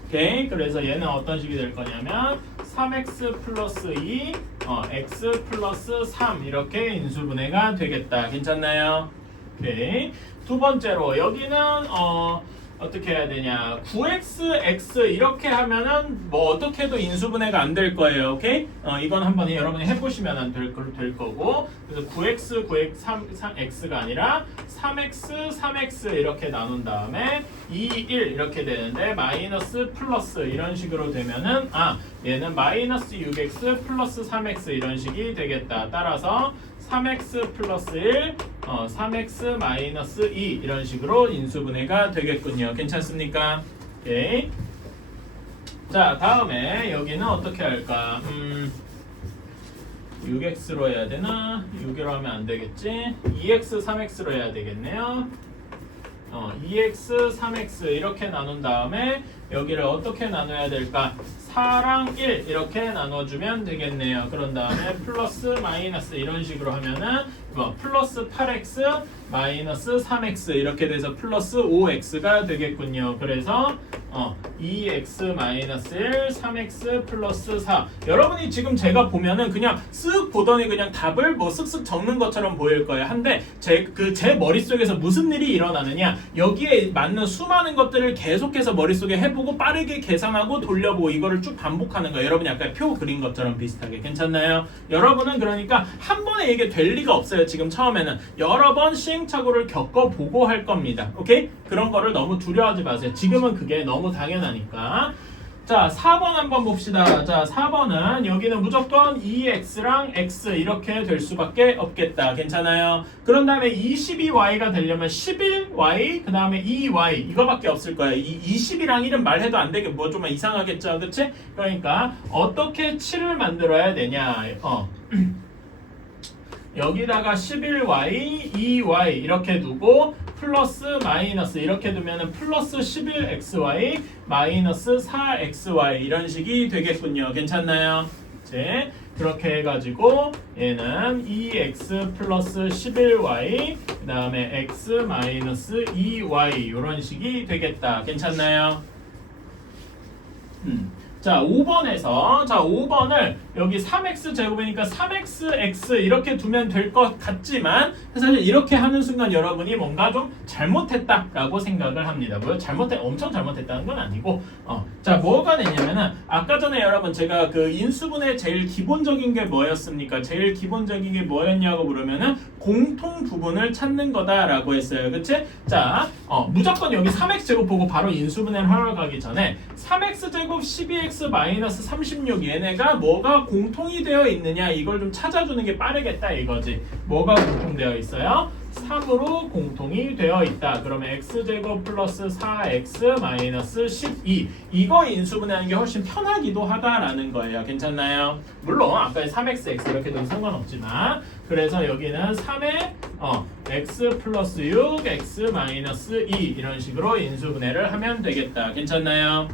오케이. 그래서 얘는 어떤 식이 될 거냐면 3x 플러스 2, x 플러스 3 이렇게 인수분해가 되겠다. 괜찮나요? 오케이. 두 번째로 여기는 어떻게 해야 되냐? 9x, x 이렇게 하면은 뭐 어떻게 해도 인수분해가 안 될 거예요. 오케이? 이건 한번 여러분이 해보시면 될 거고. 그래서 9x, 3x가 아니라 3x, 3x 이렇게 나눈 다음에 2, 1 이렇게 되는데 마이너스 플러스 이런 식으로 되면은 얘는 마이너스 6x 플러스 3x 이런 식이 되겠다. 따라서 3x 플러스 1, 3x 마이너스 2 이런 식으로 인수분해가 되겠군요. 괜찮습니까? 오케이. 자, 다음에 여기는 어떻게 할까? 6x로 해야 되나? 6으로 하면 안 되겠지? 2x, 3x로 해야 되겠네요. 2x, 3x 이렇게 나눈 다음에 여기를 어떻게 나눠야 될까? 4랑 1 이렇게 나눠주면 되겠네요. 그런 다음에 플러스 마이너스 이런 식으로 하면은 플러스 8x 마이너스 3x 이렇게 돼서 플러스 5x가 되겠군요. 그래서 2x 마이너스 1, 3x 플러스 4. 여러분이 지금 제가 보면은 그냥 쓱 보더니 그냥 답을 뭐 쓱쓱 적는 것처럼 보일 거예요. 한데 제 머릿속에서 무슨 일이 일어나느냐, 여기에 맞는 수많은 것들을 계속해서 머릿속에 해보고 빠르게 계산하고 돌려보고 이거를 쭉 반복하는 거예요. 여러분이 아까 표 그린 것처럼 비슷하게. 괜찮나요? 여러분은 그러니까 한 번에 이게 될 리가 없어요. 지금 처음에는 여러 번 시행착오를 겪어보고 할 겁니다. 오케이? 그런 거를 너무 두려워하지 마세요. 지금은 그게 너무 당연하니까. 자, 4번 한번 봅시다. 자, 4번은 여기는 무조건 2x랑 x 이렇게 될 수밖에 없겠다. 괜찮아요? 그런 다음에 22y가 되려면 11y 그 다음에 2y 이거밖에 없을 거예요. 이 20이랑 1은 말해도 안 되게 뭐 좀 이상하겠죠. 그치? 그러니까 어떻게 7을 만들어야 되냐. 여기다가 11y, 2y 이렇게 두고 플러스 마이너스 이렇게 두면은 플러스 11xy 마이너스 4xy 이런 식이 되겠군요. 괜찮나요? 이제 그렇게 해가지고 얘는 2x 플러스 11y 그 다음에 x 마이너스 2y 이런 식이 되겠다. 괜찮나요? 자, 5번에서 5번을 여기 3x 제곱이니까 3xx 이렇게 두면 될 것 같지만 사실 이렇게 하는 순간 여러분이 뭔가 좀 잘못했다라고 생각을 합니다. 뭐 엄청 잘못했다는 건 아니고 자 뭐가 되냐면은 아까 전에 여러분 제가 그 인수분해 제일 기본적인 게 뭐였습니까? 제일 기본적인 게 뭐였냐고 물으면은 공통 부분을 찾는 거다라고 했어요. 그치? 자 무조건 여기 3x 제곱 보고 바로 인수분해를 하러 가기 전에 3x 제곱 12x 마이너스 36 얘네가 뭐가 공통이 되어 있느냐 이걸 좀 찾아주는 게 빠르겠다 이거지. 뭐가 공통되어 있어요? 3으로 공통이 되어 있다. 그러면 x제곱 플러스 4x 마이너스 12 이거 인수분해하는 게 훨씬 편하기도 하다라는 거예요. 괜찮나요? 물론 아까 3xx 이렇게 도 상관없지만 그래서 여기는 3에 x 플러스 6 x 마이너스 2 이런 식으로 인수분해를 하면 되겠다. 괜찮나요?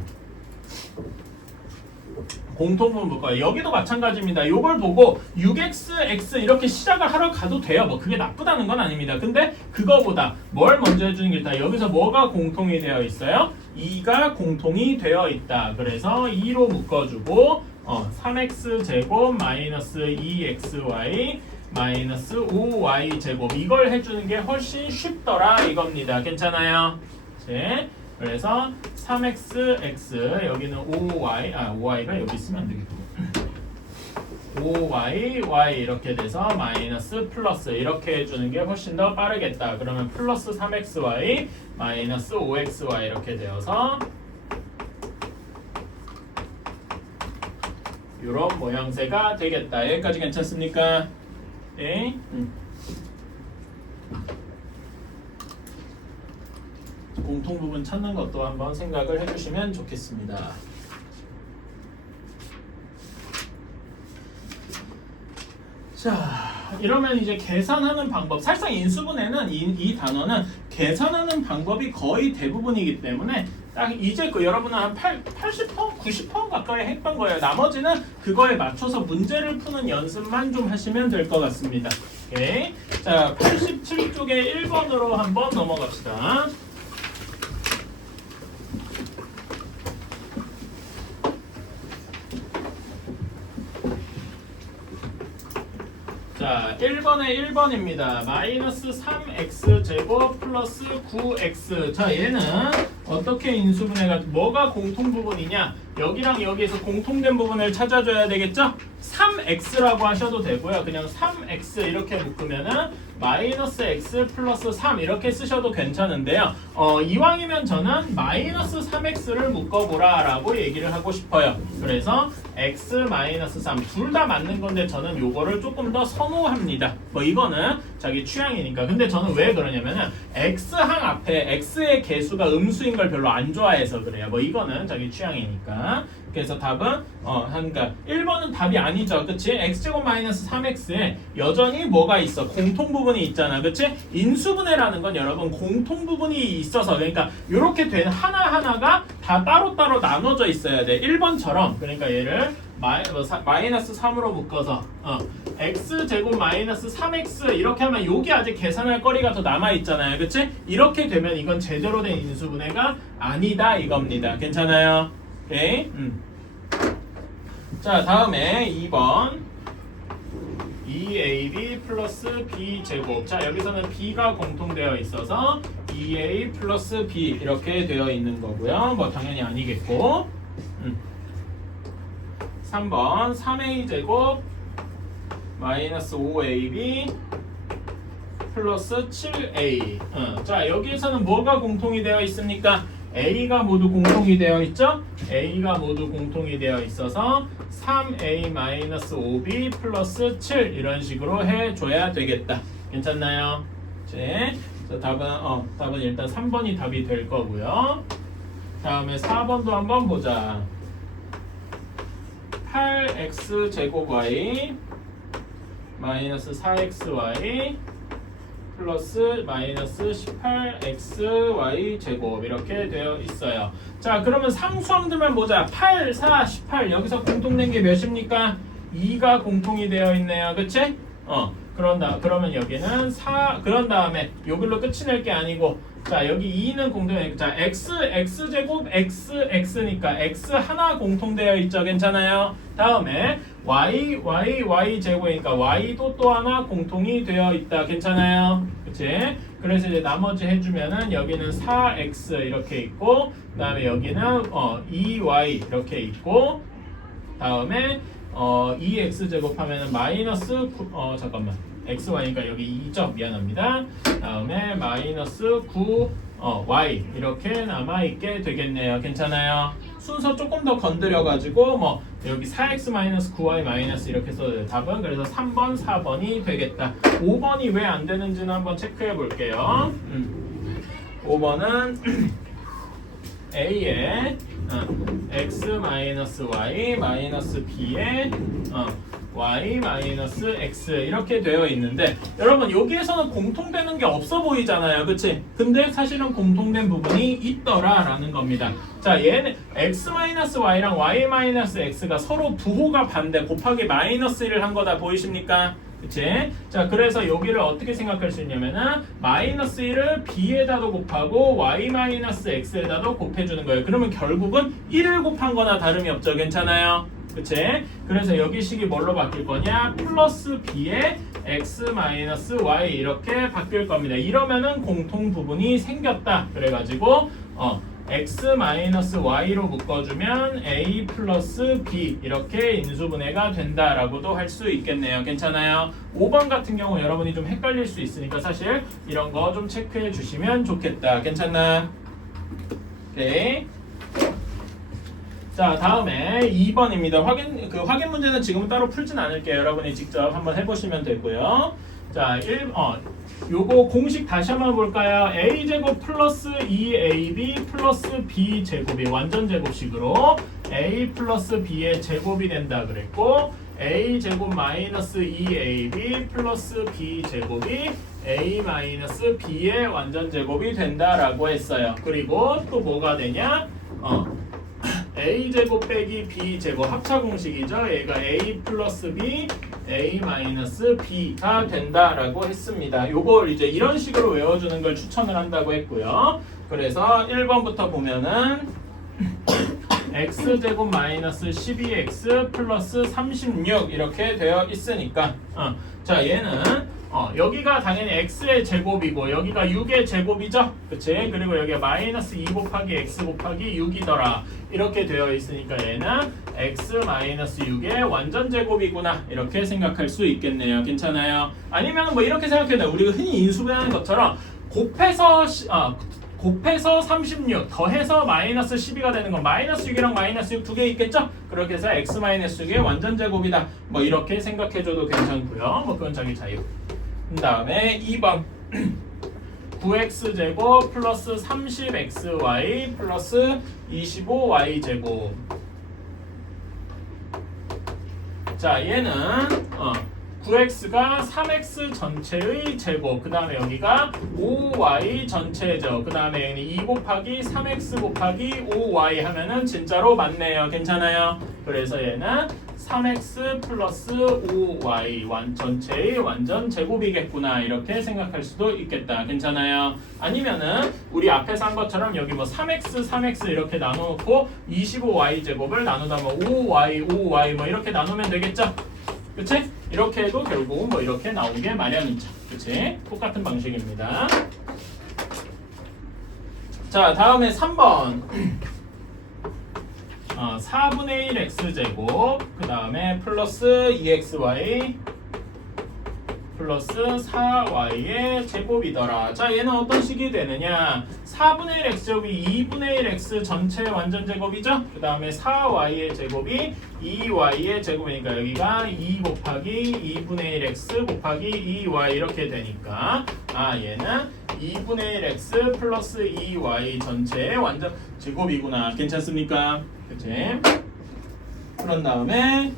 공통분 볼 거예요. 여기도 마찬가지입니다. 요걸 보고 6xx 이렇게 시작을 하러 가도 돼요. 뭐 그게 나쁘다는 건 아닙니다. 근데 그거보다 뭘 먼저 해주는 게 일단 여기서 뭐가 공통이 되어 있어요? 2가 공통이 되어 있다. 그래서 2로 묶어주고 3x 제곱 마이너스 2xy 마이너스 5y 제곱 이걸 해주는 게 훨씬 쉽더라 이겁니다. 괜찮아요? 네. 그래서 3xx 여기는 5y 5y가 여기 있으면 안 되겠고 5y y 이렇게 돼서 마이너스 플러스 이렇게 해주는 게 훨씬 더 빠르겠다. 그러면 플러스 3xy 마이너스 5xy 이렇게 되어서 이런 모양새가 되겠다. 여기까지 괜찮습니까? 네. 공통 부분 찾는 것도 한번 생각을 해주시면 좋겠습니다. 자, 이러면 이제 계산하는 방법. 사실상 인수분해는 이 단어는 계산하는 방법이 거의 대부분이기 때문에 딱 이제 여러분은 한 80%, 90% 가까이 했던 거예요. 나머지는 그거에 맞춰서 문제를 푸는 연습만 좀 하시면 될 것 같습니다. 오케이. 자, 87쪽에 1번으로 한번 넘어갑시다. 자, 1번에 1번입니다. 마이너스 3x 제곱 플러스 9x. 자, 얘는 어떻게 인수분해가 뭐가 공통 부분이냐? 여기랑 여기에서 공통된 부분을 찾아줘야 되겠죠? 3x라고 하셔도 되고요. 그냥 3x 이렇게 묶으면은 마이너스 x 플러스 3 이렇게 쓰셔도 괜찮은데요. 이왕이면 저는 마이너스 3x를 묶어보라 라고 얘기를 하고 싶어요. 그래서 x 마이너스 3 둘 다 맞는 건데 저는 요거를 조금 더 선호합니다. 뭐 이거는 자기 취향이니까. 근데 저는 왜 그러냐면은 x항 앞에 x의 개수가 음수인 걸 별로 안 좋아해서 그래요. 뭐 이거는 자기 취향이니까. 그래서 답은 그러니까 1번은 답이 아니죠. 그치? x제곱 마이너스 3x에 여전히 뭐가 있어? 공통 부분이 있잖아. 그치? 인수분해라는 건 여러분 공통 부분이 있어서 그러니까 이렇게 된 하나하나가 다 따로따로 나눠져 있어야 돼. 1번처럼. 그러니까 얘를 마이너스 3으로 묶어서 x제곱 마이너스 3x 이렇게 하면 여기 아직 계산할 거리가 더 남아있잖아요. 그치? 이렇게 되면 이건 제대로 된 인수분해가 아니다 이겁니다. 괜찮아요? 오케이. 자, 다음에 2번 2ab 플러스 b제곱. 자, 여기서는 b가 공통되어 있어서 2a 플러스 b 이렇게 되어 있는 거고요. 뭐 당연히 아니겠고 3번 3a 제곱 마이너스 5ab 플러스 7a. 자, 여기에서는 뭐가 공통이 되어 있습니까? A가 모두 공통이 되어 있죠? A가 모두 공통이 되어 있어서 3A-5B 플러스 7 이런 식으로 해줘야 되겠다. 괜찮나요? 자, 답은 일단 3번이 답이 될 거고요. 다음에 4번도 한번 보자. 8x 제곱 y 마이너스 4xy 플러스 마이너스 18xy 제곱 이렇게 되어 있어요. 자, 그러면 상수항들만 보자. 8, 4, 18 여기서 공통된 게 몇입니까? 2가 공통이 되어 있네요. 그치? 그러면 여기는 4 그런 다음에 요걸로 끝이 낼 게 아니고 자 여기 2는 공통이니까 자 x제곱 x니까 x 하나 공통되어 있죠. 괜찮아요? 다음에 y 제곱이니까 y도 또 하나 공통이 되어 있다. 괜찮아요? 그치? 그래서 이제 나머지 해주면은 여기는 4x 이렇게 있고 그 다음에 여기는 2y 이렇게 있고 다음에 2x 제곱하면은 마이너스 잠깐만 xy니까 여기 2점 미안합니다. 다음에 마이너스 9y 이렇게 남아있게 되겠네요. 괜찮아요? 순서 조금 더 건드려가지고 뭐 여기 4x 마이너스 9y 마이너스 이렇게 써도 돼요. 답은 그래서 3번 4번이 되겠다. 5번이 왜 안 되는지는 한번 체크해 볼게요. 5번은 a에 x 마이너스 y 마이너스 b에 y 마이너스 x 이렇게 되어 있는데 여러분 여기에서는 공통되는 게 없어 보이잖아요. 그치? 근데 사실은 공통된 부분이 있더라 라는 겁니다. 자 얘는 x 마이너스 y랑 y 마이너스 x가 서로 부호가 반대 곱하기 마이너스 1을 한 거다 보이십니까? 그치? 자 그래서 여기를 어떻게 생각할 수 있냐면은 마이너스 1을 b에다도 곱하고 y 마이너스 x에다도 곱해주는 거예요. 그러면 결국은 1을 곱한 거나 다름이 없죠. 괜찮아요? 그치? 그래서 여기 식이 뭘로 바뀔 거냐? 플러스 b에 x 마이너스 y 이렇게 바뀔 겁니다. 이러면은 공통 부분이 생겼다. 그래가지고 x 마이너스 y로 묶어주면 a 플러스 b 이렇게 인수분해가 된다라고도 할 수 있겠네요. 괜찮아요? 5번 같은 경우 여러분이 좀 헷갈릴 수 있으니까 사실 이런 거 좀 체크해 주시면 좋겠다. 괜찮나? 오케이. 자 다음에 2번입니다. 확인 문제는 지금은 따로 풀진 않을게요. 여러분이 직접 한번 해보시면 되고요. 자 요거 공식 다시 한번 볼까요? a제곱 플러스 2ab 플러스 b제곱이 완전 제곱식으로 a 플러스 b의 제곱이 된다 그랬고 a제곱 마이너스 2ab 플러스 b제곱이 a 마이너스 b의 완전 제곱이 된다라고 했어요. 그리고 또 뭐가 되냐? a제곱 빼기 b제곱 합차 공식이죠. 얘가 a 플러스 b, a 마이너스 b가 된다라고 했습니다. 요걸 이제 이런 식으로 외워주는 걸 추천을 한다고 했고요. 그래서 1번부터 보면은 x제곱 마이너스 12x 플러스 36 이렇게 되어 있으니까 자 얘는 여기가 당연히 x의 제곱이고 여기가 6의 제곱이죠. 그치? 그리고 여기가 마이너스 2 곱하기 x 곱하기 6이더라. 이렇게 되어 있으니까 얘는 x 마이너스 6의 완전 제곱이구나. 이렇게 생각할 수 있겠네요. 괜찮아요? 아니면 뭐 이렇게 생각해도 돼요. 우리가 흔히 인수분해하는 것처럼 곱해서 36 더해서 마이너스 12가 되는 건 마이너스 6이랑 마이너스 6 두 개 있겠죠? 그렇게 해서 x 마이너스 6의 완전 제곱이다. 뭐 이렇게 생각해줘도 괜찮고요. 뭐 그건 자기 자유. 그 다음에 2번 9x제곱 플러스 30xy 플러스 25y제곱. 자 얘는 9x가 3x 전체의 제곱, 그 다음에 여기가 5y 전체죠. 그 다음에 여기는 2 곱하기 3x 곱하기 5y 하면은 진짜로 맞네요. 괜찮아요? 그래서 얘는 3x 플러스 5y 전체의 완전 제곱이겠구나. 이렇게 생각할 수도 있겠다. 괜찮아요? 아니면은 우리 앞에서 한 것처럼 여기 뭐 3x 이렇게 나눠놓고 25y 제곱을 나누다 뭐 5y 뭐 이렇게 나누면 되겠죠? 그치? 이렇게 해도 결국 뭐 이렇게 나오게 마련이죠. 그치? 똑같은 방식입니다. 자, 다음에 3번. 4분의 1 x제곱, 그 다음에 플러스 2xy 플러스 4y의 제곱이더라. 자, 얘는 어떤 식이 되느냐? 4분의 1 x제곱이 2분의 1 x 전체 완전 제곱이죠? 그 다음에 4y의 제곱이 2y의 제곱이니까 여기가 2 곱하기 2분의 1 x 곱하기 2y 이렇게 되니까 얘는 2분의 1 x 플러스 2y 전체의 완전 제곱이구나. 괜찮습니까? 그치? 그런 다음에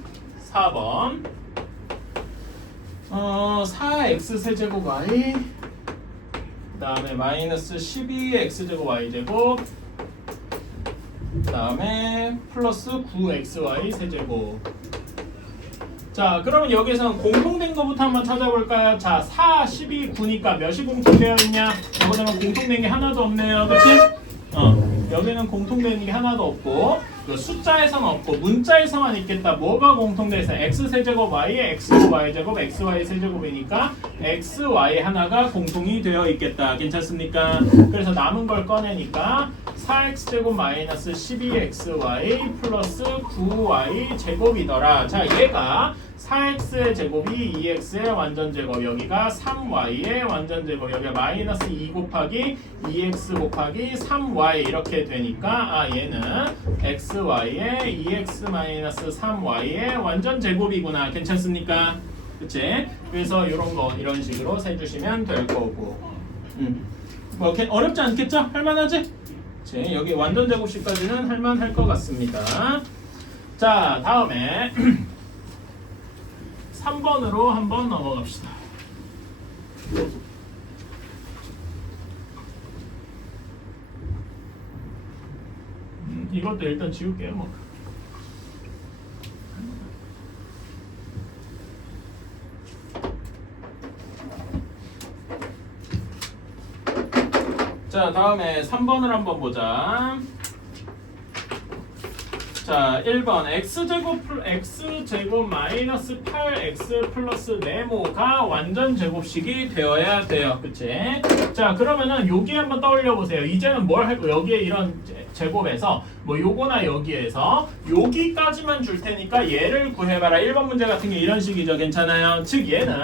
4번 4x 세제곱 y 그 다음에 마이너스 12x제곱 y제곱 그 다음에 플러스 9xy 세제곱. 자, 그러면 여기서는 공통된 거부터 한번 찾아볼까요? 자, 4, 12, 9니까 몇이 공통되어 있냐? 여기는 공통된 게 하나도 없네요. 그치? 여기는 공통되는 게 하나도 없고 숫자에서는 없고 문자에서만 있겠다. 뭐가 공통되어 있어? x세제곱 y에 x제곱 y제곱 xy 세제곱이니까 xy 하나가 공통이 되어 있겠다. 괜찮습니까? 그래서 남은 걸 꺼내니까 4x제곱 마이너스 12xy 플러스 9y 제곱이더라. 자, 얘가 4x의 제곱이 2x의 완전 제곱, 여기가 3y의 완전 제곱, 여기가 마이너스 2 곱하기 2x 곱하기 3y 이렇게 되니까 아, 얘는 xy의 2x 마이너스 3y의 완전 제곱이구나. 괜찮습니까? 그치? 그래서 이런 거 이런 식으로 세주시면 될 거고. 뭐 이렇게 어렵지 않겠죠? 할만하지? 그치? 여기 완전 제곱식까지는 할만할 것 같습니다. 자, 다음에 3번으로 한번 넘어갑시다. 이것도 일단 지울게요. 뭐. 자, 다음에 3번을 한번 보자. 자, 1번 x제곱 마이너스 8x 플러스 네모가 완전 제곱식이 되어야 돼요. 그치? 자, 그러면은 여기 한번 떠올려 보세요. 이제는 뭘 할 거예요? 여기에 이런 제곱에서 뭐 요거나 여기에서 여기까지만 줄 테니까 얘를 구해봐라. 1번 문제 같은 게 이런 식이죠. 괜찮아요? 즉 얘는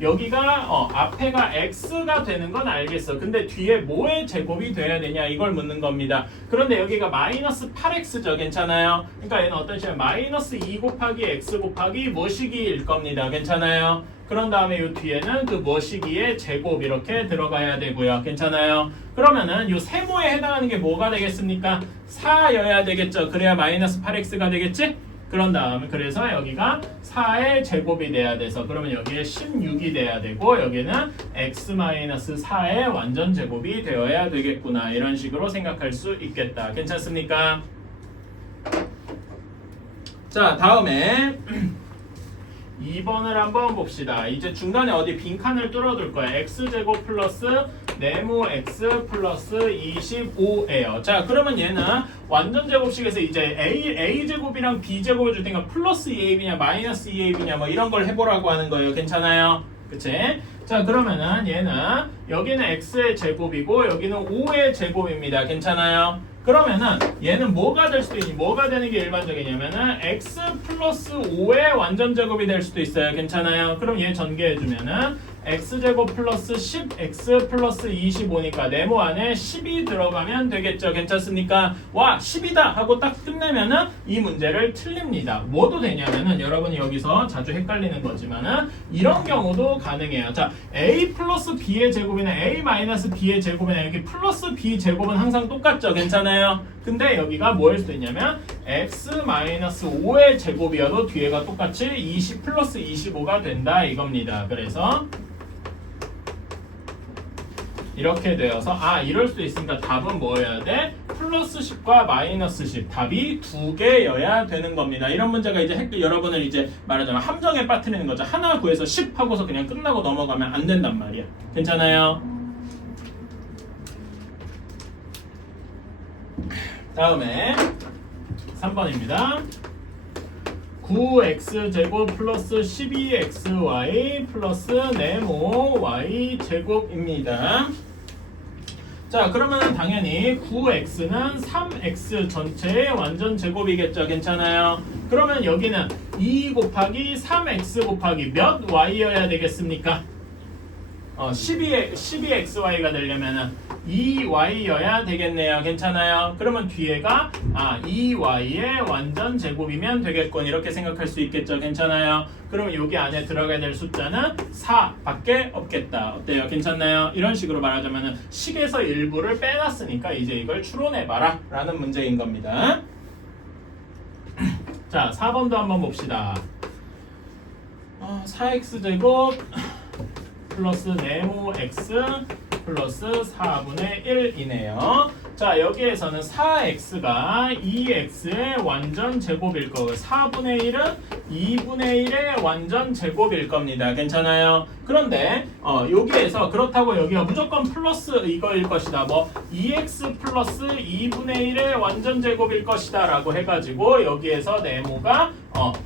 여기가 앞에가 x가 되는 건 알겠어. 근데 뒤에 뭐의 제곱이 돼야 되냐 이걸 묻는 겁니다. 그런데 여기가 마이너스 8x죠. 괜찮아요? 그러니까 얘는 어떤 식이냐 마이너스 2 곱하기 x 곱하기 뭐시기일 겁니다. 괜찮아요? 그런 다음에 요 뒤에는 그 뭐시기의 제곱 이렇게 들어가야 되고요. 괜찮아요? 그러면은 요 세모에 해당하는 게 뭐가 되겠습니까? 4여야 되겠죠. 그래야 마이너스 8x가 되겠지? 그런 다음에 그래서 여기가 4의 제곱이 돼야 돼서 그러면 여기에 16이 돼야 되고 여기는 x-4의 완전 제곱이 되어야 되겠구나. 이런 식으로 생각할 수 있겠다. 괜찮습니까? 자, 다음에 2번을 한번 봅시다. 이제 중간에 어디 빈칸을 뚫어둘 거야. x제곱 플러스 네모 x 플러스 25예요. 자, 그러면 얘는 완전 제곱식에서 이제 a제곱이랑 b제곱을 줄 테니까 플러스 2ab냐 마이너스 2ab냐 뭐 이런 걸 해보라고 하는 거예요. 괜찮아요? 그치? 자, 그러면은 얘는 여기는 x의 제곱이고 여기는 5의 제곱입니다. 괜찮아요? 그러면은 얘는 뭐가 될 수도 있니? 뭐가 되는 게 일반적이냐면은 x 플러스 5의 완전 제곱이 될 수도 있어요. 괜찮아요? 그럼 얘 전개해주면은 x제곱 플러스 10x 플러스 25니까 네모 안에 10이 들어가면 되겠죠. 괜찮습니까? 와 10이다 하고 딱 끝내면은 이 문제를 틀립니다. 뭐도 되냐면은 여러분이 여기서 자주 헷갈리는 거지만은 이런 경우도 가능해요. 자, a 플러스 b의 제곱이나 a 마이너스 b의 제곱이나 여기 플러스 b 제곱은 항상 똑같죠. 괜찮아요? 근데 여기가 뭐일 수도 있냐면 x 마이너스 5의 제곱이어도 뒤에가 똑같이 20 플러스 25가 된다 이겁니다. 그래서 이렇게 되어서 이럴 수도 있으니까 답은 뭐여야 돼? 플러스 10과 마이너스 10 답이 두 개여야 되는 겁니다. 이런 문제가 이제 여러분을 이제 말하자면 함정에 빠뜨리는 거죠. 하나 구해서 10 하고서 그냥 끝나고 넘어가면 안 된단 말이야. 괜찮아요? 다음에 3번입니다. 9x제곱 플러스 12xy 플러스 네모 y제곱입니다. 자, 그러면 당연히 9x는 3x 전체의 완전 제곱이겠죠. 괜찮아요? 그러면 여기는 2 곱하기 3x 곱하기 몇 y여야 되겠습니까? 12xy가 되려면은 2y여야 되겠네요. 괜찮아요? 그러면 뒤에가 2y의 완전 제곱이면 되겠군. 이렇게 생각할 수 있겠죠. 괜찮아요? 그러면 여기 안에 들어가야 될 숫자는 4밖에 없겠다. 어때요? 괜찮나요? 이런 식으로 말하자면은 식에서 일부를 빼놨으니까 이제 이걸 추론해봐라 라는 문제인 겁니다. 자, 4번도 한번 봅시다. 4x제곱 플러스 네모 x 플러스 4분의 1이네요. 자 여기에서는 4x가 2x의 완전 제곱일 거고 4분의 1은 2분의 1의 완전 제곱일 겁니다. 괜찮아요? 그런데 여기에서 그렇다고 여기가 무조건 플러스 이거일 것이다. 뭐 2x 플러스 2분의 1의 완전 제곱일 것이다 라고 해가지고 여기에서 네모가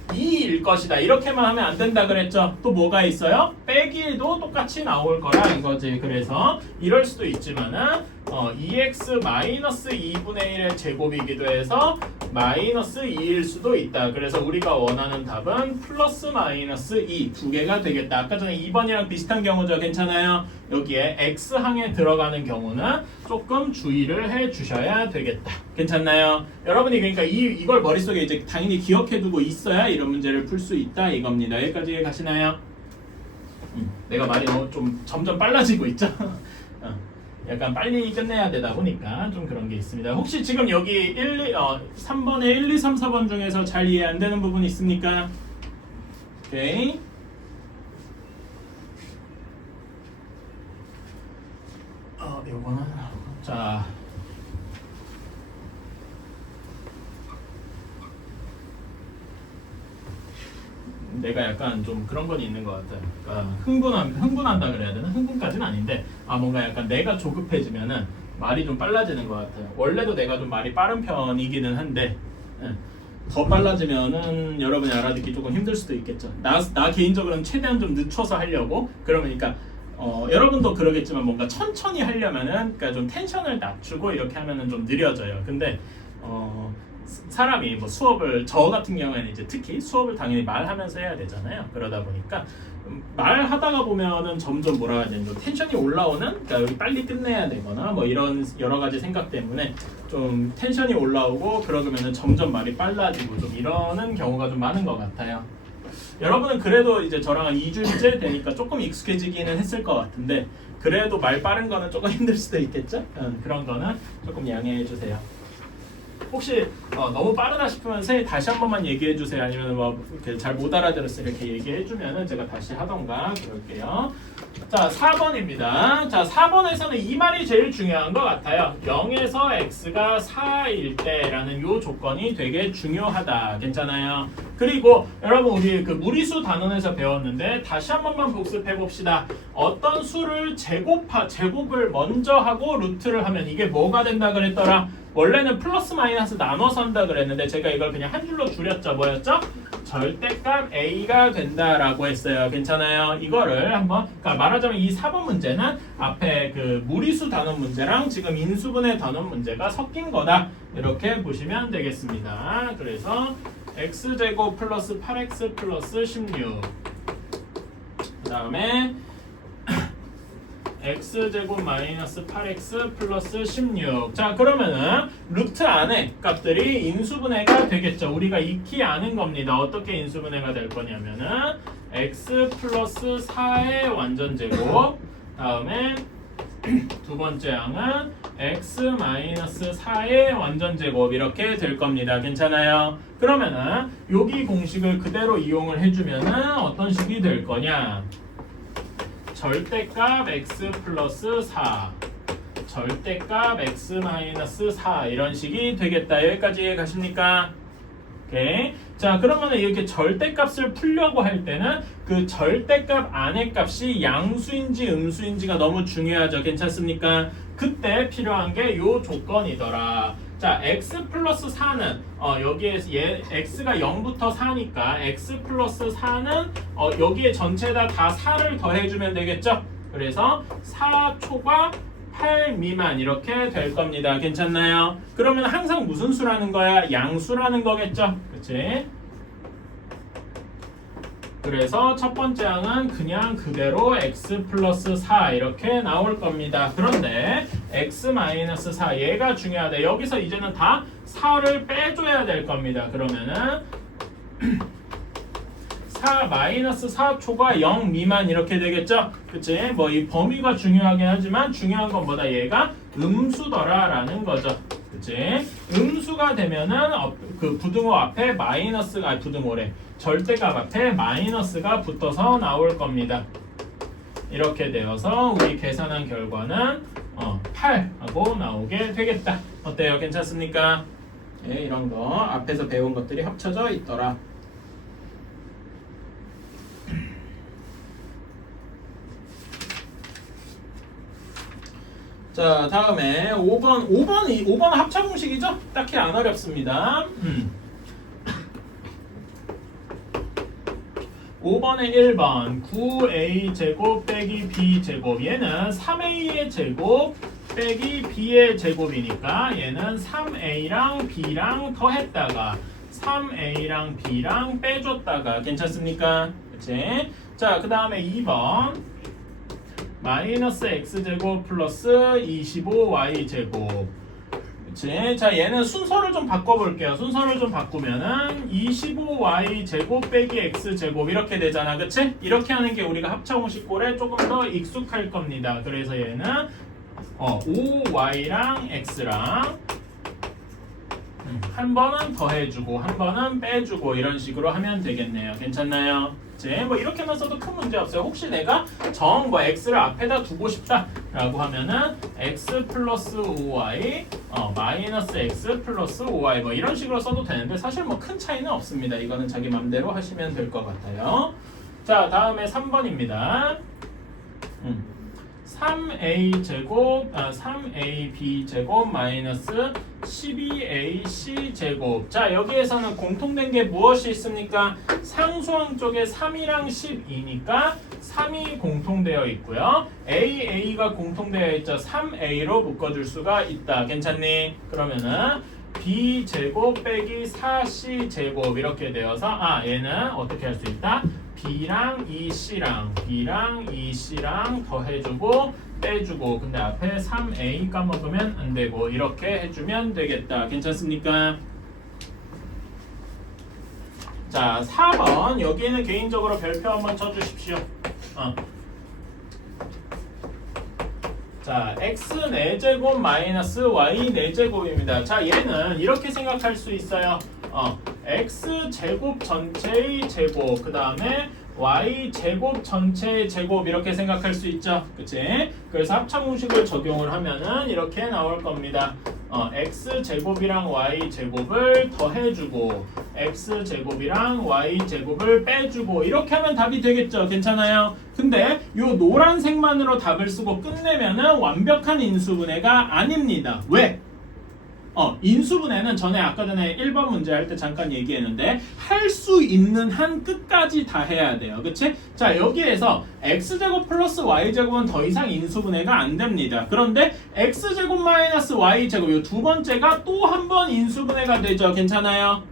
2일 것이다. 이렇게만 하면 안 된다 그랬죠? 또 뭐가 있어요? 빼기도 똑같이 나올 거라 이거지. 그래서 이럴 수도 있지만은 2x 마이너스 2분의 1의 제곱이기도 해서 마이너스 2일 수도 있다. 그래서 우리가 원하는 답은 플러스 마이너스 2 두 개가 되겠다. 아까 전에 2번이랑 비슷한 경우죠. 괜찮아요? 여기에 x항에 들어가는 경우는 조금 주의를 해 주셔야 되겠다. 괜찮나요? 여러분이 그러니까 이걸 머릿속에 이제 당연히 기억해 두고 있어야 이런 문제를 풀 수 있다 이겁니다. 여기까지 가시나요? 내가 말이 너무 좀 점점 빨라지고 있죠? 약간 빨리 끝내야 되다 보니까 좀 그런 게 있습니다. 혹시 지금 여기 3번에 1, 2, 3, 4번 중에서 잘 이해 안 되는 부분 있습니까? 오케이. 요거는 자 내가 약간 좀 그런 건 있는 것 같아요. 그러니까 흥분한다 그래야 되나? 흥분까지는 아닌데 뭔가 약간 내가 조급해지면은 말이 좀 빨라지는 것 같아요. 원래도 내가 좀 말이 빠른 편이기는 한데 더 빨라지면은 여러분이 알아듣기 조금 힘들 수도 있겠죠. 나 개인적으로는 최대한 좀 늦춰서 하려고 그러니까 여러분도 그러겠지만 뭔가 천천히 하려면은 그러니까 좀 텐션을 낮추고 이렇게 하면은 좀 느려져요. 근데 사람이 뭐 수업을 저 같은 경우에는 이제 특히 수업을 당연히 말하면서 해야 되잖아요. 그러다 보니까 말하다가 보면은 점점 뭐라 해야 되는 좀 텐션이 올라오는 그러니까 여기 빨리 끝내야 되거나 뭐 이런 여러 가지 생각 때문에 좀 텐션이 올라오고 그러면은 점점 말이 빨라지고 좀 이러는 경우가 좀 많은 것 같아요. 여러분은 그래도 이제 저랑 한 2주째 되니까 조금 익숙해지기는 했을 것 같은데 그래도 말 빠른 거는 조금 힘들 수도 있겠죠? 그런 거는 조금 양해해 주세요. 혹시 너무 빠르다 싶으면 선생님 다시 한 번만 얘기해 주세요. 아니면 뭐 이렇게 잘 못 알아들었어요. 이렇게 얘기해 주면은 제가 다시 하던가 그럴게요. 자, 4번입니다. 자, 4번에서는 이 말이 제일 중요한 것 같아요. 0에서 x가 4일 때라는 요 조건이 되게 중요하다. 괜찮아요? 그리고 여러분 우리 그 무리수 단원에서 배웠는데 다시 한 번만 복습해 봅시다. 어떤 수를 제곱을 먼저 하고 루트를 하면 이게 뭐가 된다 그랬더라? 원래는 플러스 마이너스 나눠서 한다 그랬는데 제가 이걸 그냥 한 줄로 줄였죠. 뭐였죠? 절대값 A가 된다라고 했어요. 괜찮아요? 이거를 한번 그러니까 말하자면 이 4번 문제는 앞에 그 무리수 단원 문제랑 지금 인수분해 단원 문제가 섞인 거다. 이렇게 보시면 되겠습니다. 그래서 x제곱 플러스 8x 플러스 16 그 다음에 x제곱 마이너스 8x 플러스 16 자 그러면은 루트 안에 값들이 인수분해가 되겠죠. 우리가 익히 아는 겁니다. 어떻게 인수분해가 될 거냐면은 x 플러스 4의 완전제곱 다음에 두 번째 항은 x 마이너스 4의 완전제곱 이렇게 될 겁니다. 괜찮아요? 그러면은 여기 공식을 그대로 이용을 해주면은 어떤 식이 될 거냐 절대값 x 플러스 4 절대값 x 마이너스 4 이런 식이 되겠다. 여기까지 가십니까? 오케이. 자 그러면 이렇게 절대값을 풀려고 할 때는 그 절대값 안의 값이 양수인지 음수인지가 너무 중요하죠. 괜찮습니까? 그때 필요한 게 요 조건이더라. 자 x 플러스 4는 여기에 x가 0부터 4니까 x 플러스 4는 여기에 전체에다 다 4를 더해주면 되겠죠. 그래서 4 초과 8 미만 이렇게 될 겁니다. 괜찮나요? 그러면 항상 무슨 수라는 거야? 양수라는 거겠죠. 그치? 그래서 첫 번째 항은 그냥 그대로 x 플러스 4 이렇게 나올 겁니다. 그런데 x 마이너스 4 얘가 중요하다. 여기서 이제는 다 4를 빼줘야 될 겁니다. 그러면은 4 마이너스 4초가 0 미만 이렇게 되겠죠? 그치? 뭐 이 범위가 중요하긴 하지만 중요한 건 뭐다? 얘가 음수더라라는 거죠. 그치? 음수가 되면은 그 부등호 앞에 마이너스가 부등호래. 절대값 앞에 마이너스가 붙어서 나올 겁니다. 이렇게 되어서 우리 계산한 결과는 8 하고 나오게 되겠다. 어때요? 괜찮습니까? 예, 이런 거 앞에서 배운 것들이 합쳐져 있더라. 자, 다음에 5번은 합차 공식이죠? 딱히 안 어렵습니다. 5번에 1번 9a 제곱 빼기 b 제곱, 얘는 3a의 제곱 빼기 b의 제곱이니까 얘는 3a랑 b랑 더했다가 3a랑 b랑 빼줬다가, 괜찮습니까? 그치? 자, 그 다음에 2번 마이너스 x제곱 플러스 25y제곱. 그치? 자, 얘는 순서를 좀 바꿔볼게요. 순서를 좀 바꾸면은 25y제곱 빼기 x제곱 이렇게 되잖아. 그치? 이렇게 하는 게 우리가 합차공식꼴에 조금 더 익숙할 겁니다. 그래서 얘는 5y랑 x랑 한 번은 더해주고 한 번은 빼주고 이런 식으로 하면 되겠네요. 괜찮나요? 뭐 이렇게만 써도 큰 문제 없어요. 혹시 내가 x를 앞에다 두고 싶다라고 하면은 x 플러스 5y 마이너스 x 플러스 5y 뭐 이런 식으로 써도 되는데 사실 뭐 큰 차이는 없습니다. 이거는 자기 맘대로 하시면 될 것 같아요. 자, 다음에 3번입니다. 3a 제곱 3ab 제곱 마이너스 12ac 제곱. 자, 여기에서는 공통된 게 무엇이 있습니까? 상수항 쪽에 3이랑 12니까 3이 공통되어 있고요. a가 공통되어 있죠. 3a로 묶어줄 수가 있다. 괜찮니? 그러면은 b 제곱 빼기 4c 제곱 이렇게 되어서 얘는 어떻게 할 수 있다? b랑 2c랑 더해주고 빼주고, 근데 앞에 3a 까먹으면 안 되고 이렇게 해주면 되겠다. 괜찮습니까? 자, 4번 여기는 개인적으로 별표 한번 쳐주십시오. 자, x 4제곱 마이너스 y 4제곱입니다. 자, 얘는 이렇게 생각할 수 있어요. x 제곱 전체의 제곱, 그 다음에 y 제곱 전체의 제곱 이렇게 생각할 수 있죠. 그치? 그래서 합차공식을 적용을 하면은 이렇게 나올 겁니다. x 제곱이랑 y 제곱을 더해주고 x 제곱이랑 y 제곱을 빼주고 이렇게 하면 답이 되겠죠. 괜찮아요? 근데 요 노란색만으로 답을 쓰고 끝내면은 완벽한 인수분해가 아닙니다. 왜? 인수분해는 전에 아까 전에 1번 문제 할 때 잠깐 얘기했는데 할 수 있는 한 끝까지 다 해야 돼요. 그치? 자, 여기에서 x제곱 플러스 y제곱은 더 이상 인수분해가 안 됩니다. 그런데 x제곱 마이너스 y제곱 이 두 번째가 또 한 번 인수분해가 되죠. 괜찮아요?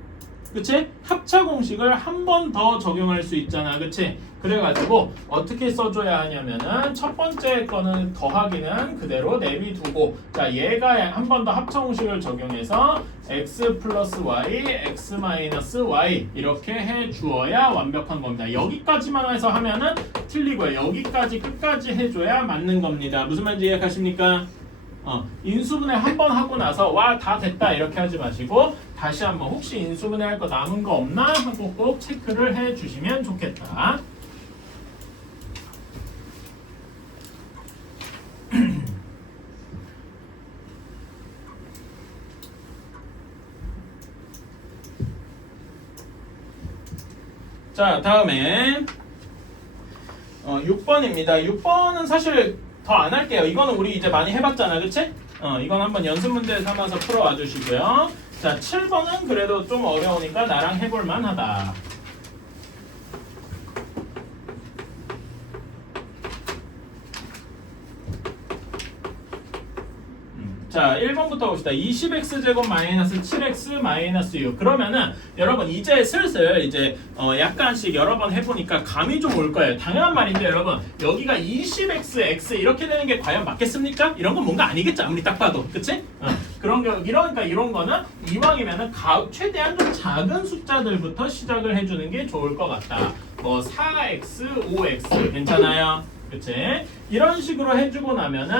그치? 합차 공식을 한 번 더 적용할 수 있잖아. 그치? 그래가지고 어떻게 써줘야 하냐면은 첫 번째 거는 더하기는 그대로 내비두고, 자, 얘가 한 번 더 합차 공식을 적용해서 x 플러스 y, x 마이너스 y 이렇게 해 주어야 완벽한 겁니다. 여기까지만 해서 하면은 틀리고요. 여기까지 끝까지 해줘야 맞는 겁니다. 무슨 말인지 이해하십니까? 인수분해 한 번 하고 나서 와, 다 됐다 이렇게 하지 마시고 다시 한번 혹시 인수분해 할 거 남은 거 없나 하고 꼭 체크를 해 주시면 좋겠다. 자, 다음에 6번입니다. 6번은 사실 더 안 할게요. 이거는 우리 이제 많이 해봤잖아. 그치? 이건 한번 연습 문제 삼아서 풀어와 주시고요. 자, 7번은 그래도 좀 어려우니까 나랑 해볼만 하다. 자, 1번부터 봅시다. 20x제곱 마이너스 7x 마이너스 6. 그러면은 여러분 이제 슬슬 이제 약간씩 여러 번 해보니까 감이 좀 올 거예요. 당연한 말인데 여러분, 여기가 20x, x 이렇게 되는 게 과연 맞겠습니까? 이런 건 뭔가 아니겠죠. 아무리 딱 봐도. 그치? 그러니까 이런 거는 이왕이면은 최대한 좀 작은 숫자들부터 시작을 해주는 게 좋을 것 같다. 뭐 4x, 5x 괜찮아요? 그치? 이런 식으로 해주고 나면은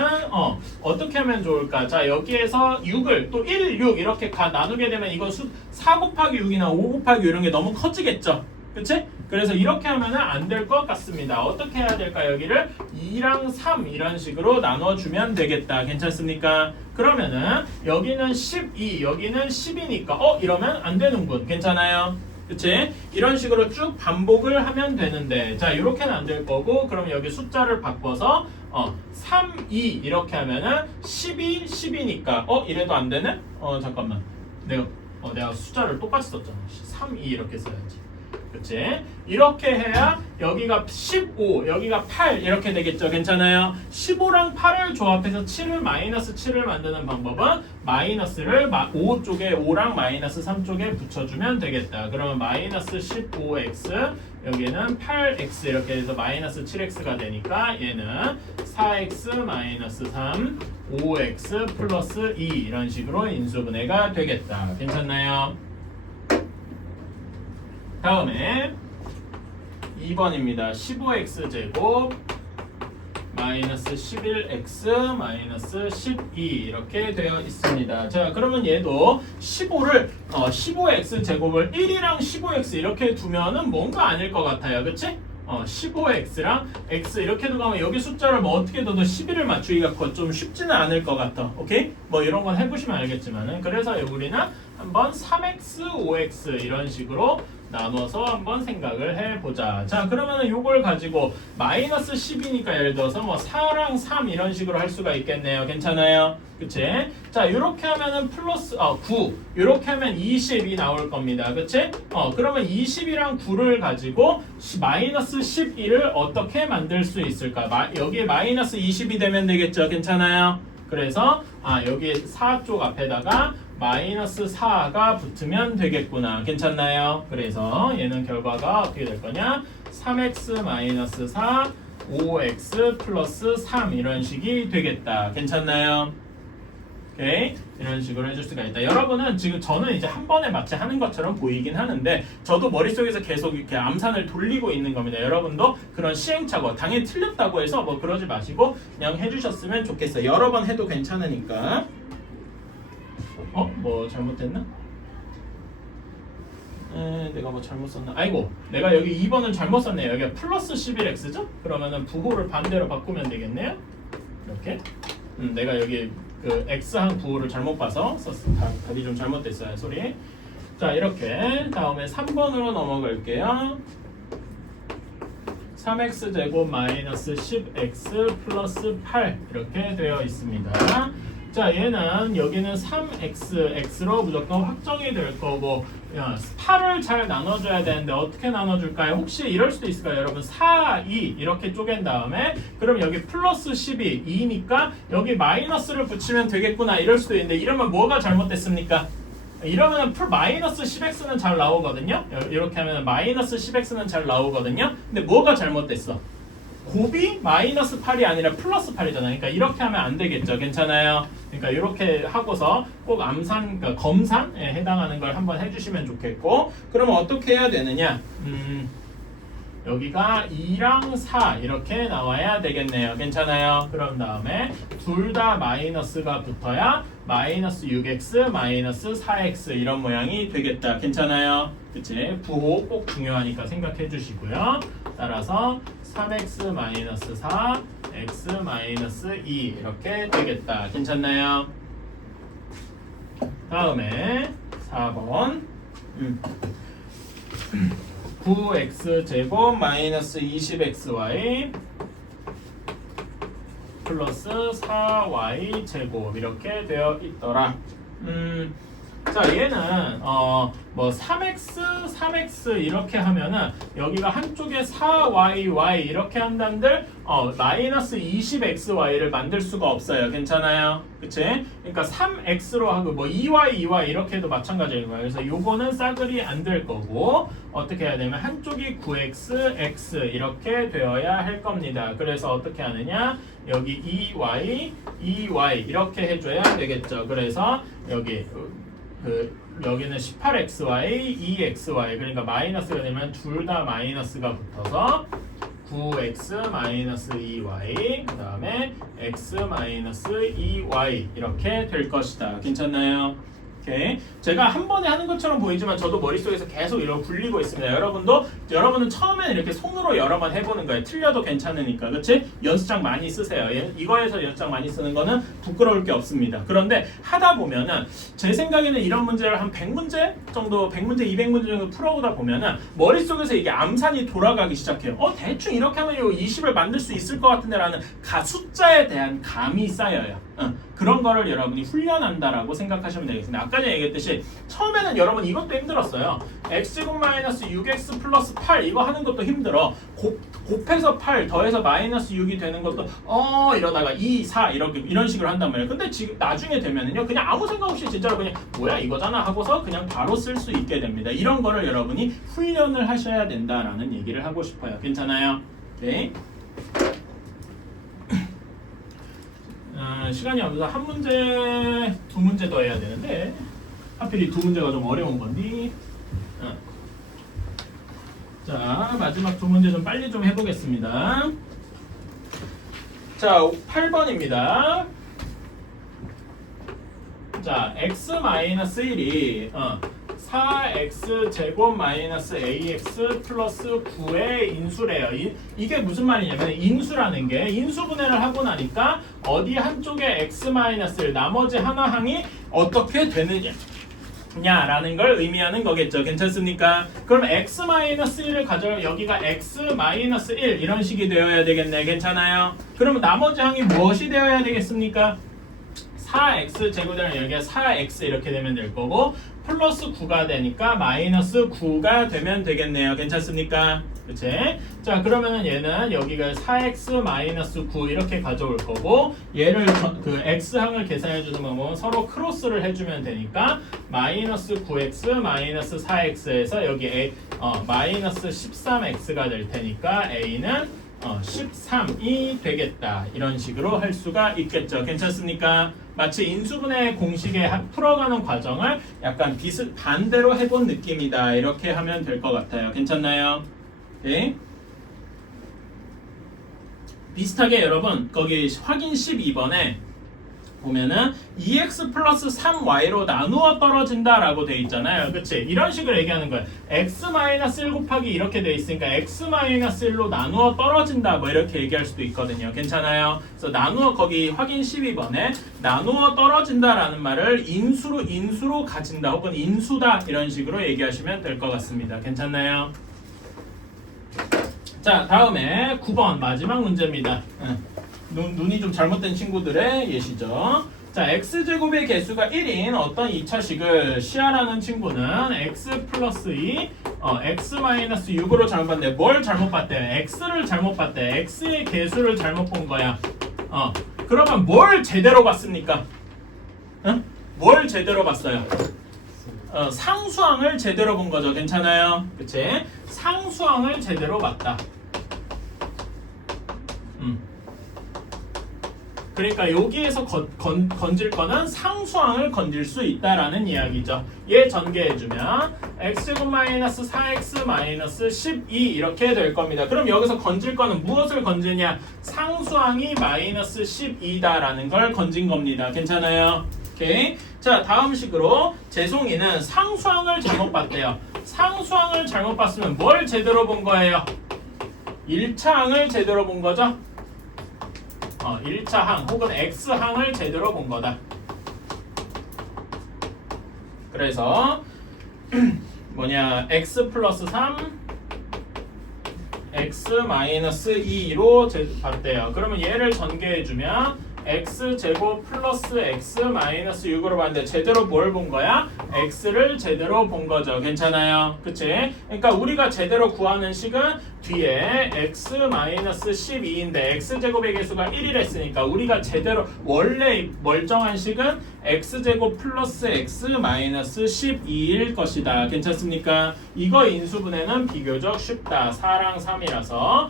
어떻게 하면 좋을까? 자, 여기에서 6을 또 1, 6 이렇게 나누게 되면 이거 4 곱하기 6이나 5 곱하기 6 이런 게 너무 커지겠죠? 그치? 그래서 이렇게 하면은 안 될 것 같습니다. 어떻게 해야 될까? 여기를 2랑 3 이런 식으로 나눠주면 되겠다. 괜찮습니까? 그러면은 여기는 12, 여기는 10이니까 이러면 안 되는군. 괜찮아요? 그치? 이런 식으로 쭉 반복을 하면 되는데 자 이렇게는 안 될 거고 그럼 여기 숫자를 바꿔서 3, 2 이렇게 하면은 12, 10이니까 이래도 안 되네? 잠깐만 내가 숫자를 똑같이 썼잖아 3, 2 이렇게 써야지 그치? 이렇게 해야 여기가 15, 여기가 8 이렇게 되겠죠. 괜찮아요? 15랑 8을 조합해서 7을 마이너스 7을 만드는 방법은 마이너스를 5 쪽에 5랑 마이너스 3 쪽에 붙여주면 되겠다. 그러면 마이너스 15x 여기는 8x 이렇게 해서 마이너스 7x가 되니까 얘는 4x 마이너스 3 5x 플러스 2 이런 식으로 인수분해가 되겠다. 괜찮나요? 다음에 2번입니다. 15x 제곱 마이너스 11x 마이너스 12 이렇게 되어 있습니다. 자 그러면 얘도 15x 제곱을 1이랑 15x 이렇게 두면은 뭔가 아닐 것 같아요. 그치? 15x랑 x 이렇게 두면 여기 숫자를 뭐 어떻게 둬도 11을 맞추기가 좀 쉽지는 않을 것 같아. 오케이? 뭐 이런 건 해보시면 알겠지만은 그래서 우리는 한번 3x, 5x 이런 식으로 나눠서 한번 생각을 해보자. 자 그러면은 요걸 가지고 마이너스 10이니까 예를 들어서 뭐 4랑 3 이런 식으로 할 수가 있겠네요. 괜찮아요? 그치? 자 요렇게 하면은 플러스 9 요렇게 하면 20이 나올 겁니다. 그치? 그러면 20이랑 9를 가지고 마이너스 11을 어떻게 만들 수 있을까? 여기에 마이너스 20이 되면 되겠죠. 괜찮아요? 그래서 여기 4 쪽 앞에다가 마이너스 4가 붙으면 되겠구나. 괜찮나요? 그래서 얘는 결과가 어떻게 될 거냐? 3x 마이너스 4, 5x 플러스 3 이런 식이 되겠다. 괜찮나요? 오케이? 이런 식으로 해줄 수가 있다. 여러분은 지금 저는 이제 한 번에 마치 하는 것처럼 보이긴 하는데 저도 머릿속에서 계속 이렇게 암산을 돌리고 있는 겁니다. 여러분도 그런 시행착오 당연히 틀렸다고 해서 뭐 그러지 마시고 그냥 해주셨으면 좋겠어요. 여러 번 해도 괜찮으니까. 뭐 잘못됐나? 내가 뭐 잘못 썼나? 아이고 내가 여기 2번은 잘못 썼네요. 여기가 플러스 11x죠? 그러면은 부호를 반대로 바꾸면 되겠네요. 이렇게 내가 여기 그 x한 부호를 잘못 봐서 썼어. 답이 좀 잘못됐어요. 소리. 자 이렇게 다음에 3번으로 넘어갈게요. 3x제곱 마이너스 10x 플러스 8 이렇게 되어 있습니다. 자 얘는 여기는 3x, x로 무조건 확정이 될 거고 8을 잘 나눠줘야 되는데 어떻게 나눠줄까요? 혹시 이럴 수도 있을까요? 여러분 4, 2 이렇게 쪼갠 다음에 그럼 여기 플러스 12, 2니까 여기 마이너스를 붙이면 되겠구나 이럴 수도 있는데 이러면 뭐가 잘못됐습니까? 이러면 마이너스 10x는 잘 나오거든요. 이렇게 하면 마이너스 10x는 잘 나오거든요. 근데 뭐가 잘못됐어? 곱이 마이너스 8이 아니라 플러스 8이잖아요. 그러니까 이렇게 하면 안 되겠죠. 괜찮아요? 그러니까 이렇게 하고서 꼭 그러니까 검산에 해당하는 걸 한번 해주시면 좋겠고 그러면 어떻게 해야 되느냐? 여기가 2랑 4 이렇게 나와야 되겠네요. 괜찮아요? 그런 다음에 둘 다 마이너스가 붙어야 마이너스 6x 마이너스 4x 이런 모양이 되겠다. 괜찮아요? 그치? 부호 꼭 중요하니까 생각해 주시고요. 따라서 3x 마이너스 4 x 마이너스 2 이렇게 되겠다. 괜찮나요? 다음에 4번 9x 제곱 마이너스 20xy 플러스 4y 제곱 이렇게 되어 있더라. 자 얘는 뭐 3x 이렇게 하면은 여기가 한쪽에 4y 이렇게 한다는데 마이너스 20xy를 만들 수가 없어요. 괜찮아요? 그치? 그러니까 3x로 하고 뭐 2y 이렇게 해도 마찬가지인 거예요. 그래서 요거는 싸그리 안 될 거고 어떻게 해야 되면 한쪽이 9x x 이렇게 되어야 할 겁니다. 그래서 어떻게 하느냐? 여기 2y 이렇게 해줘야 되겠죠. 그래서 여기는 18xy, 2xy 그러니까 마이너스가 되면 둘 다 마이너스가 붙어서 9x 마이너스 2y 그 다음에 x 마이너스 2y 이렇게 될 것이다. 괜찮나요? 오케이. 제가 한 번에 하는 것처럼 보이지만 저도 머릿속에서 계속 이러고 굴리고 있습니다. 여러분은 처음에는 이렇게 손으로 여러 번 해보는 거예요. 틀려도 괜찮으니까. 그치? 연습장 많이 쓰세요. 이거에서 연습장 많이 쓰는 거는 부끄러울 게 없습니다. 그런데 하다 보면은 제 생각에는 이런 문제를 한 100문제 정도, 100문제, 200문제 정도 풀어오다 보면은 머릿속에서 이게 암산이 돌아가기 시작해요. 대충 이렇게 하면 이거 20을 만들 수 있을 것 같은데 라는 숫자에 대한 감이 쌓여요. 그런 거를 여러분이 훈련한다라고 생각하시면 되겠습니다. 아까 전에 얘기했듯이 처음에는 여러분 이것도 힘들었어요. x제곱 마이너스 6x 플러스 8 이거 하는 것도 힘들어. 곱해서 8 더해서 마이너스 6이 되는 것도 이러다가 2, 4 이런 식으로 한단 말이에요. 근데 지금 나중에 되면은요 그냥 아무 생각 없이 진짜로 그냥 뭐야 이거잖아 하고서 그냥 바로 쓸 수 있게 됩니다. 이런 거를 여러분이 훈련을 하셔야 된다라는 얘기를 하고 싶어요. 괜찮아요? 오케이. 시간이 없어서 한 문제, 두 문제 더 해야 되는데 하필 이 두 문제가 좀 어려운 건데 자 마지막 두 문제 좀 빨리 좀 해보겠습니다. 자 8번입니다. 자 x-1이 4x 제곱 마이너스 ax 플러스 9의 인수래요. 이게 무슨 말이냐면 인수라는 게 인수분해를 하고 나니까 어디 한쪽에 x 마이너스 1 나머지 하나 항이 어떻게 되느냐라는 걸 의미하는 거겠죠. 괜찮습니까? 그럼 x 마이너스 1을 가져오면 여기가 x 마이너스 1 이런 식이 되어야 되겠네. 괜찮아요? 그럼 나머지 항이 무엇이 되어야 되겠습니까? 4x 제곱되면 여기가 4x 이렇게 되면 될 거고 플러스 9가 되니까 마이너스 9가 되면 되겠네요. 괜찮습니까? 그치? 자 그러면은 얘는 여기가 4x 마이너스 9 이렇게 가져올 거고 얘를 그 x항을 계산해 주는 방법은 서로 크로스를 해주면 되니까 마이너스 9x 마이너스 4x에서 여기 마이너스 13x가 될 테니까 a는 13이 되겠다. 이런 식으로 할 수가 있겠죠. 괜찮습니까? 마치 인수분해 공식에 풀어가는 과정을 약간 반대로 해본 느낌이다. 이렇게 하면 될 것 같아요. 괜찮나요? 네. 비슷하게 여러분 거기 확인 12번에 보면은 2x 플러스 3y로 나누어 떨어진다 라고 돼 있잖아요. 그치? 이런 식으로 얘기하는 거예요. x 마이너스 1 곱하기 이렇게 돼 있으니까 x 마이너스 1로 나누어 떨어진다 뭐 이렇게 얘기할 수도 있거든요. 괜찮아요? 그래서 나누어 거기 확인 12번에 나누어 떨어진다 라는 말을 인수로 가진다 혹은 인수다 이런 식으로 얘기하시면 될 것 같습니다. 괜찮나요? 자 다음에 9번 마지막 문제입니다. 눈이 좀 잘못된 친구들의 예시죠. 자, x제곱의 개수가 1인 어떤 2차식을 시하라는 친구는 x 플러스 2, x 마이너스 6으로 잘못 봤는데 뭘 잘못 봤대요? x를 잘못 봤대. x의 개수를 잘못 본 거야. 그러면 뭘 제대로 봤습니까? 뭘 제대로 봤어요? 상수항을 제대로 본 거죠. 괜찮아요? 그치? 상수항을 제대로 봤다. 그러니까 여기에서 건질 거는 상수항을 건질 수 있다라는 이야기죠. 얘 전개해주면 x제곱 마이너스 4x 마이너스 12 이렇게 될 겁니다. 그럼 여기서 건질 거는 무엇을 건지냐? 상수항이 마이너스 12다라는 걸 건진 겁니다. 괜찮아요? 오케이. 자 다음 식으로 재송이는 상수항을 잘못 봤대요. 상수항을 잘못 봤으면 뭘 제대로 본 거예요? 1차항을 제대로 본 거죠? 1차항 혹은 x항을 제대로 본 거다. 그래서 x 플러스 3 x 마이너스 2로 봤대요. 그러면 얘를 전개해주면 x제곱 플러스 x 마이너스 6으로 봤는데 제대로 뭘 본 거야? x를 제대로 본 거죠. 괜찮아요? 그치? 그러니까 우리가 제대로 구하는 식은 뒤에 x 마이너스 12인데 x제곱의 개수가 1이랬으니까 우리가 제대로 원래 멀쩡한 식은 x제곱 플러스 x 마이너스 12일 것이다. 괜찮습니까? 이거 인수분해는 비교적 쉽다. 4랑 3이라서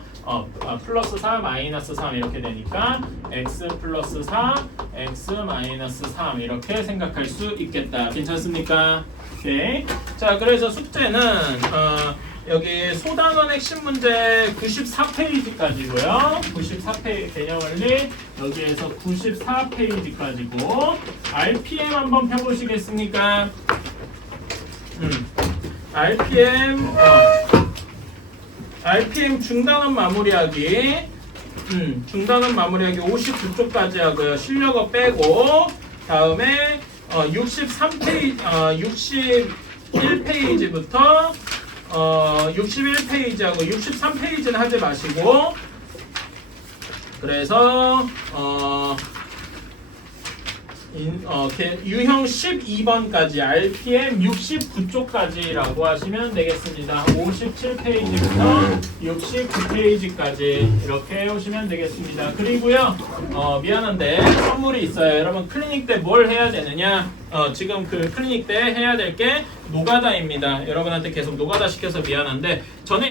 플러스 4 마이너스 3 이렇게 되니까 x 플러스 4 x 마이너스 3 이렇게 생각할 수 있겠다. 괜찮습니까? 오케이. 자 그래서 숙제는 여기 소단원 핵심 문제 94페이지까지고요. 94페이지 개념원리 여기에서 94페이지까지고 RPM 한번 펴보시겠습니까? RPM 중단원 마무리하기. 중단원 마무리하기 59쪽까지 하고요. 실력어 빼고 다음에 61페이지부터 61페이지하고 63페이지는 하지 마시고 그래서 유형 12번까지 RPM 69쪽까지라고 하시면 되겠습니다. 57페이지부터 69페이지까지 이렇게 오시면 되겠습니다. 그리고요 미안한데 선물이 있어요. 여러분 클리닉 때 뭘 해야 되느냐? 지금 그 클리닉 때 해야 될 게 노가다입니다. 여러분한테 계속 노가다 시켜서 미안한데 전에